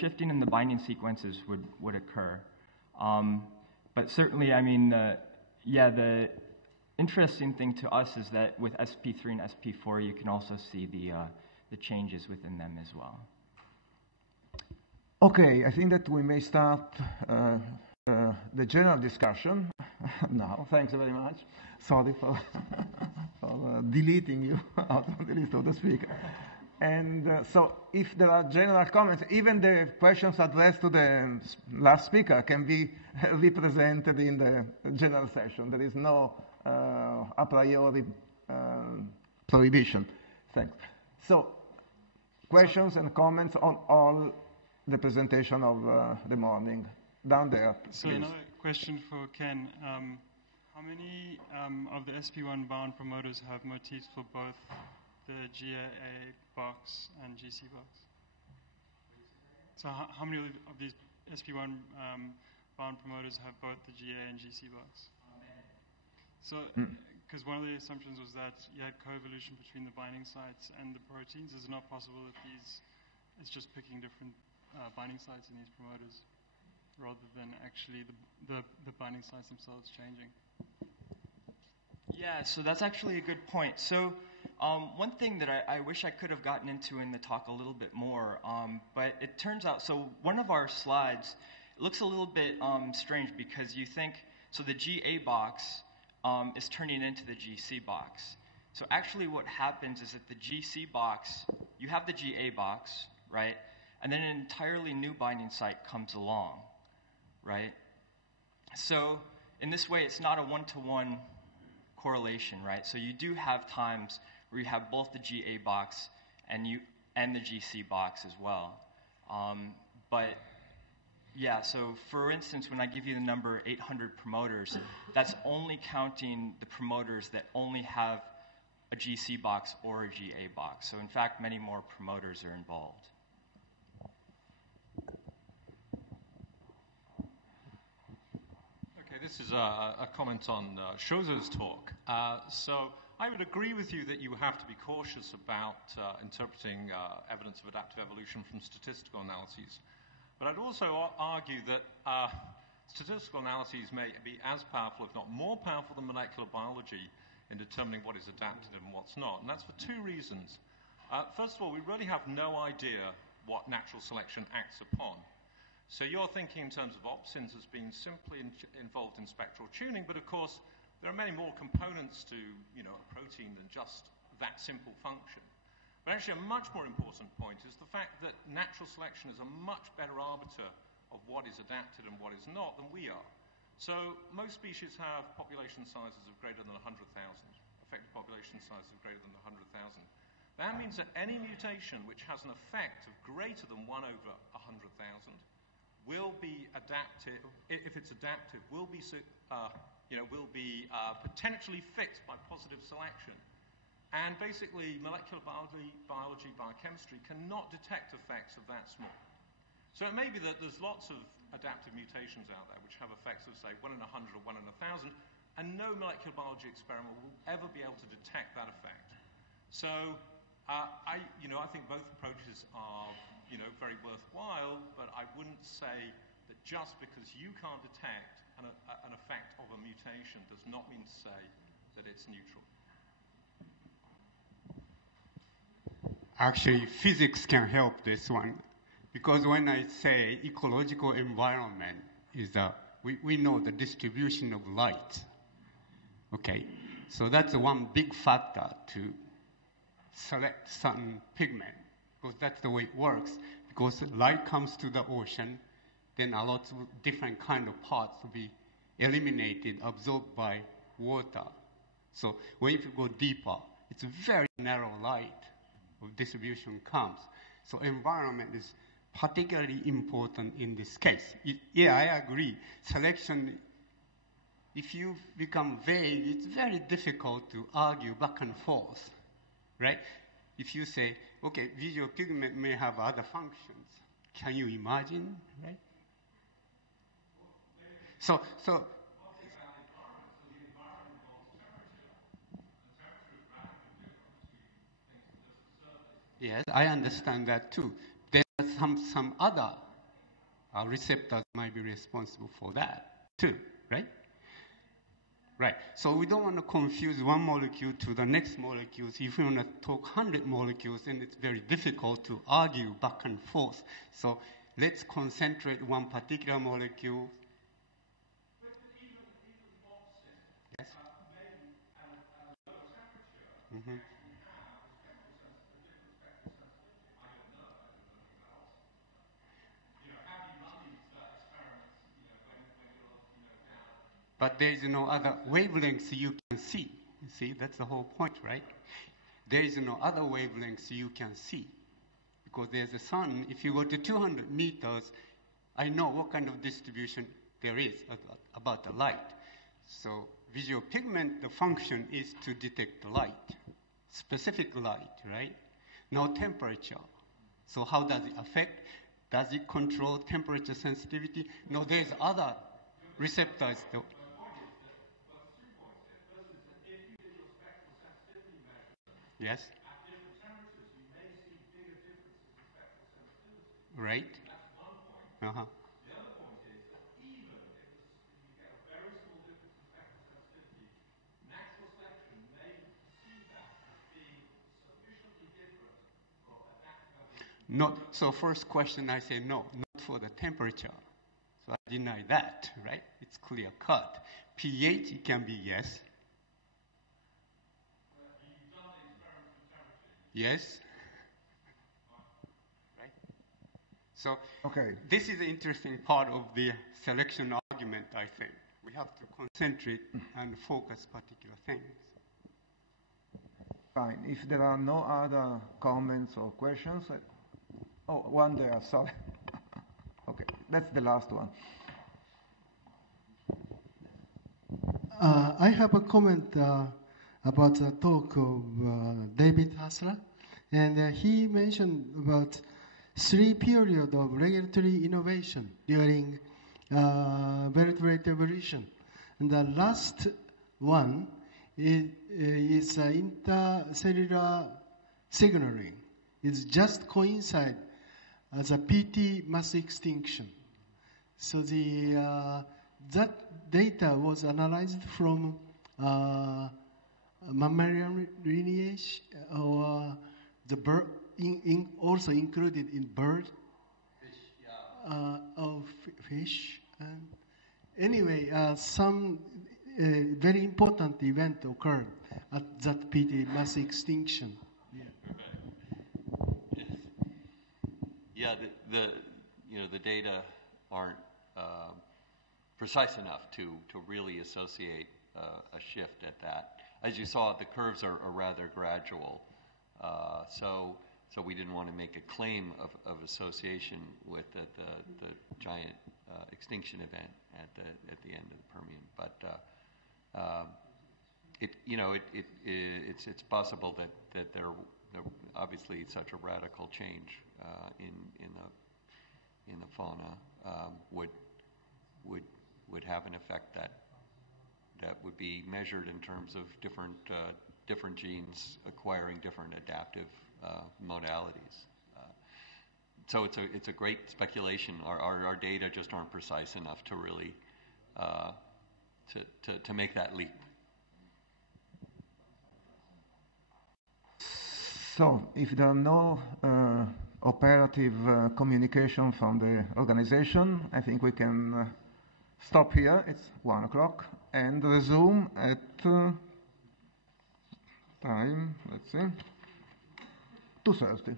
shifting in the binding sequences would occur. But certainly, I mean, the interesting thing to us is that with SP3 and SP4, you can also see the changes within them as well. Okay, I think that we may start the general discussion now. Thanks very much. Sorry for deleting you out of the list of the speakers. And so if there are general comments, even the questions addressed to the last speaker can be represented in the general session. There is no a priori prohibition. Thanks. So questions and comments on all the presentation of the morning. Down there, So please. another question for Ken. How many of the SP1 bound promoters have motifs for both the GA box and GC box? So how many of these SP1 bound promoters have both the GA and GC box? So, because one of the assumptions was that you had co-evolution between the binding sites and the proteins. Is it not possible that it's just picking different binding sites in these promoters rather than actually the binding sites themselves changing? Yeah, so that's actually a good point. So one thing that I wish I could have gotten into in the talk a little bit more, but it turns out, so one of our slides looks a little bit strange because you think, so the GA box is turning into the GC box. So actually what happens is that the GC box, you have the GA box, right? And then an entirely new binding site comes along, right? So in this way, it's not a one-to-one correlation, right? So you do have times where you have both the GA box and the GC box as well. But yeah, so for instance, when I give you the number 800 promoters, that's only counting the promoters that only have a GC box or a GA box. So in fact, many more promoters are involved. Okay, this is a comment on Shozo's talk. So I would agree with you that you have to be cautious about interpreting evidence of adaptive evolution from statistical analyses. But I'd also argue that statistical analyses may be as powerful, if not more powerful, than molecular biology in determining what is adapted and what's not. And that's for two reasons. First of all, we really have no idea what natural selection acts upon. So you're thinking in terms of opsins as being simply involved in spectral tuning, but of course there are many more components to a protein than just that simple function. But actually a much more important point is the fact that natural selection is a much better arbiter of what is adapted and what is not than we are. So most species have population sizes of greater than 100,000, effective population sizes of greater than 100,000. That means that any mutation which has an effect of greater than 1 over 100,000 will be adaptive, if it's adaptive, will be potentially fixed by positive selection. And basically, molecular biology, biochemistry cannot detect effects of that small. So it may be that there's lots of adaptive mutations out there which have effects of, say, 1 in 100 or 1 in 1,000, and no molecular biology experiment will ever be able to detect that effect. So I think both approaches are very worthwhile, but I wouldn't say that just because you can't detect an effect of a mutation does not mean to say that it's neutral. Actually, physics can help this one, because when I say ecological environment is we know the distribution of light. Okay, so that's one big factor to select certain pigment, because that's the way it works. Because light comes to the ocean, then a lot of different kind of parts will be eliminated, absorbed by water. So when you go deeper, it's a very narrow light of distribution comes. So environment is particularly important in this case. Yeah, I agree. Selection, if you become vague, it's very difficult to argue back and forth, right? If you say, okay, visual pigment may have other functions, can you imagine, right? So yes, I understand that too. There are some other receptors might be responsible for that too, right? Right. So we don't want to confuse one molecule to the next molecule. If we want to talk 100 molecules, then it's very difficult to argue back and forth. So let's concentrate one particular molecule. Yes. Mm-hmm. But there is no other wavelengths you can see. You see, that's the whole point, right? There is no other wavelengths you can see. Because there's a sun, if you go to 200 meters, I know what kind of distribution there is about the light. So visual pigment, the function is to detect the light, specific light, right? No temperature. So how does it affect? Does it control temperature sensitivity? No, there's other receptors. Yes? Right? Uh-huh. The other point is that even if you get a very small difference in spectral sensitivity, natural selection may see that as being sufficiently different for a natural. Not, so first question I say no, not for the temperature. So I deny that, right? It's clear cut. pH it can be yes. You've done the experiment with temperature. Yes. Right? So this is the interesting part of the selection argument, I think. We have to concentrate and focus particular things. Fine. If there are no other comments or questions, oh, one there, sorry. Okay, that's the last one. I have a comment about the talk of David Haussler, and he mentioned about 3 periods of regulatory innovation during vertebrate evolution. And the last one is intercellular signaling. It's just coincide as a PT mass extinction. So the that data was analyzed from mammalian lineage, or the bird also included in bird, of fish. And anyway, some very important event occurred at that PT mass extinction. Yeah, the data aren't precise enough to really associate a shift at that. As you saw, the curves are rather gradual, so we didn't want to make a claim of association with the giant extinction event at the end of the Permian. But it's possible that there obviously such a radical change in the fauna would have an effect that would be measured in terms of different genes acquiring different adaptive modalities. So it's a great speculation. Our data just aren't precise enough to really to make that leap. So, if there are no operative communication from the organization, I think we can stop here. It's 1 o'clock, and resume at time, let's see, 2:30.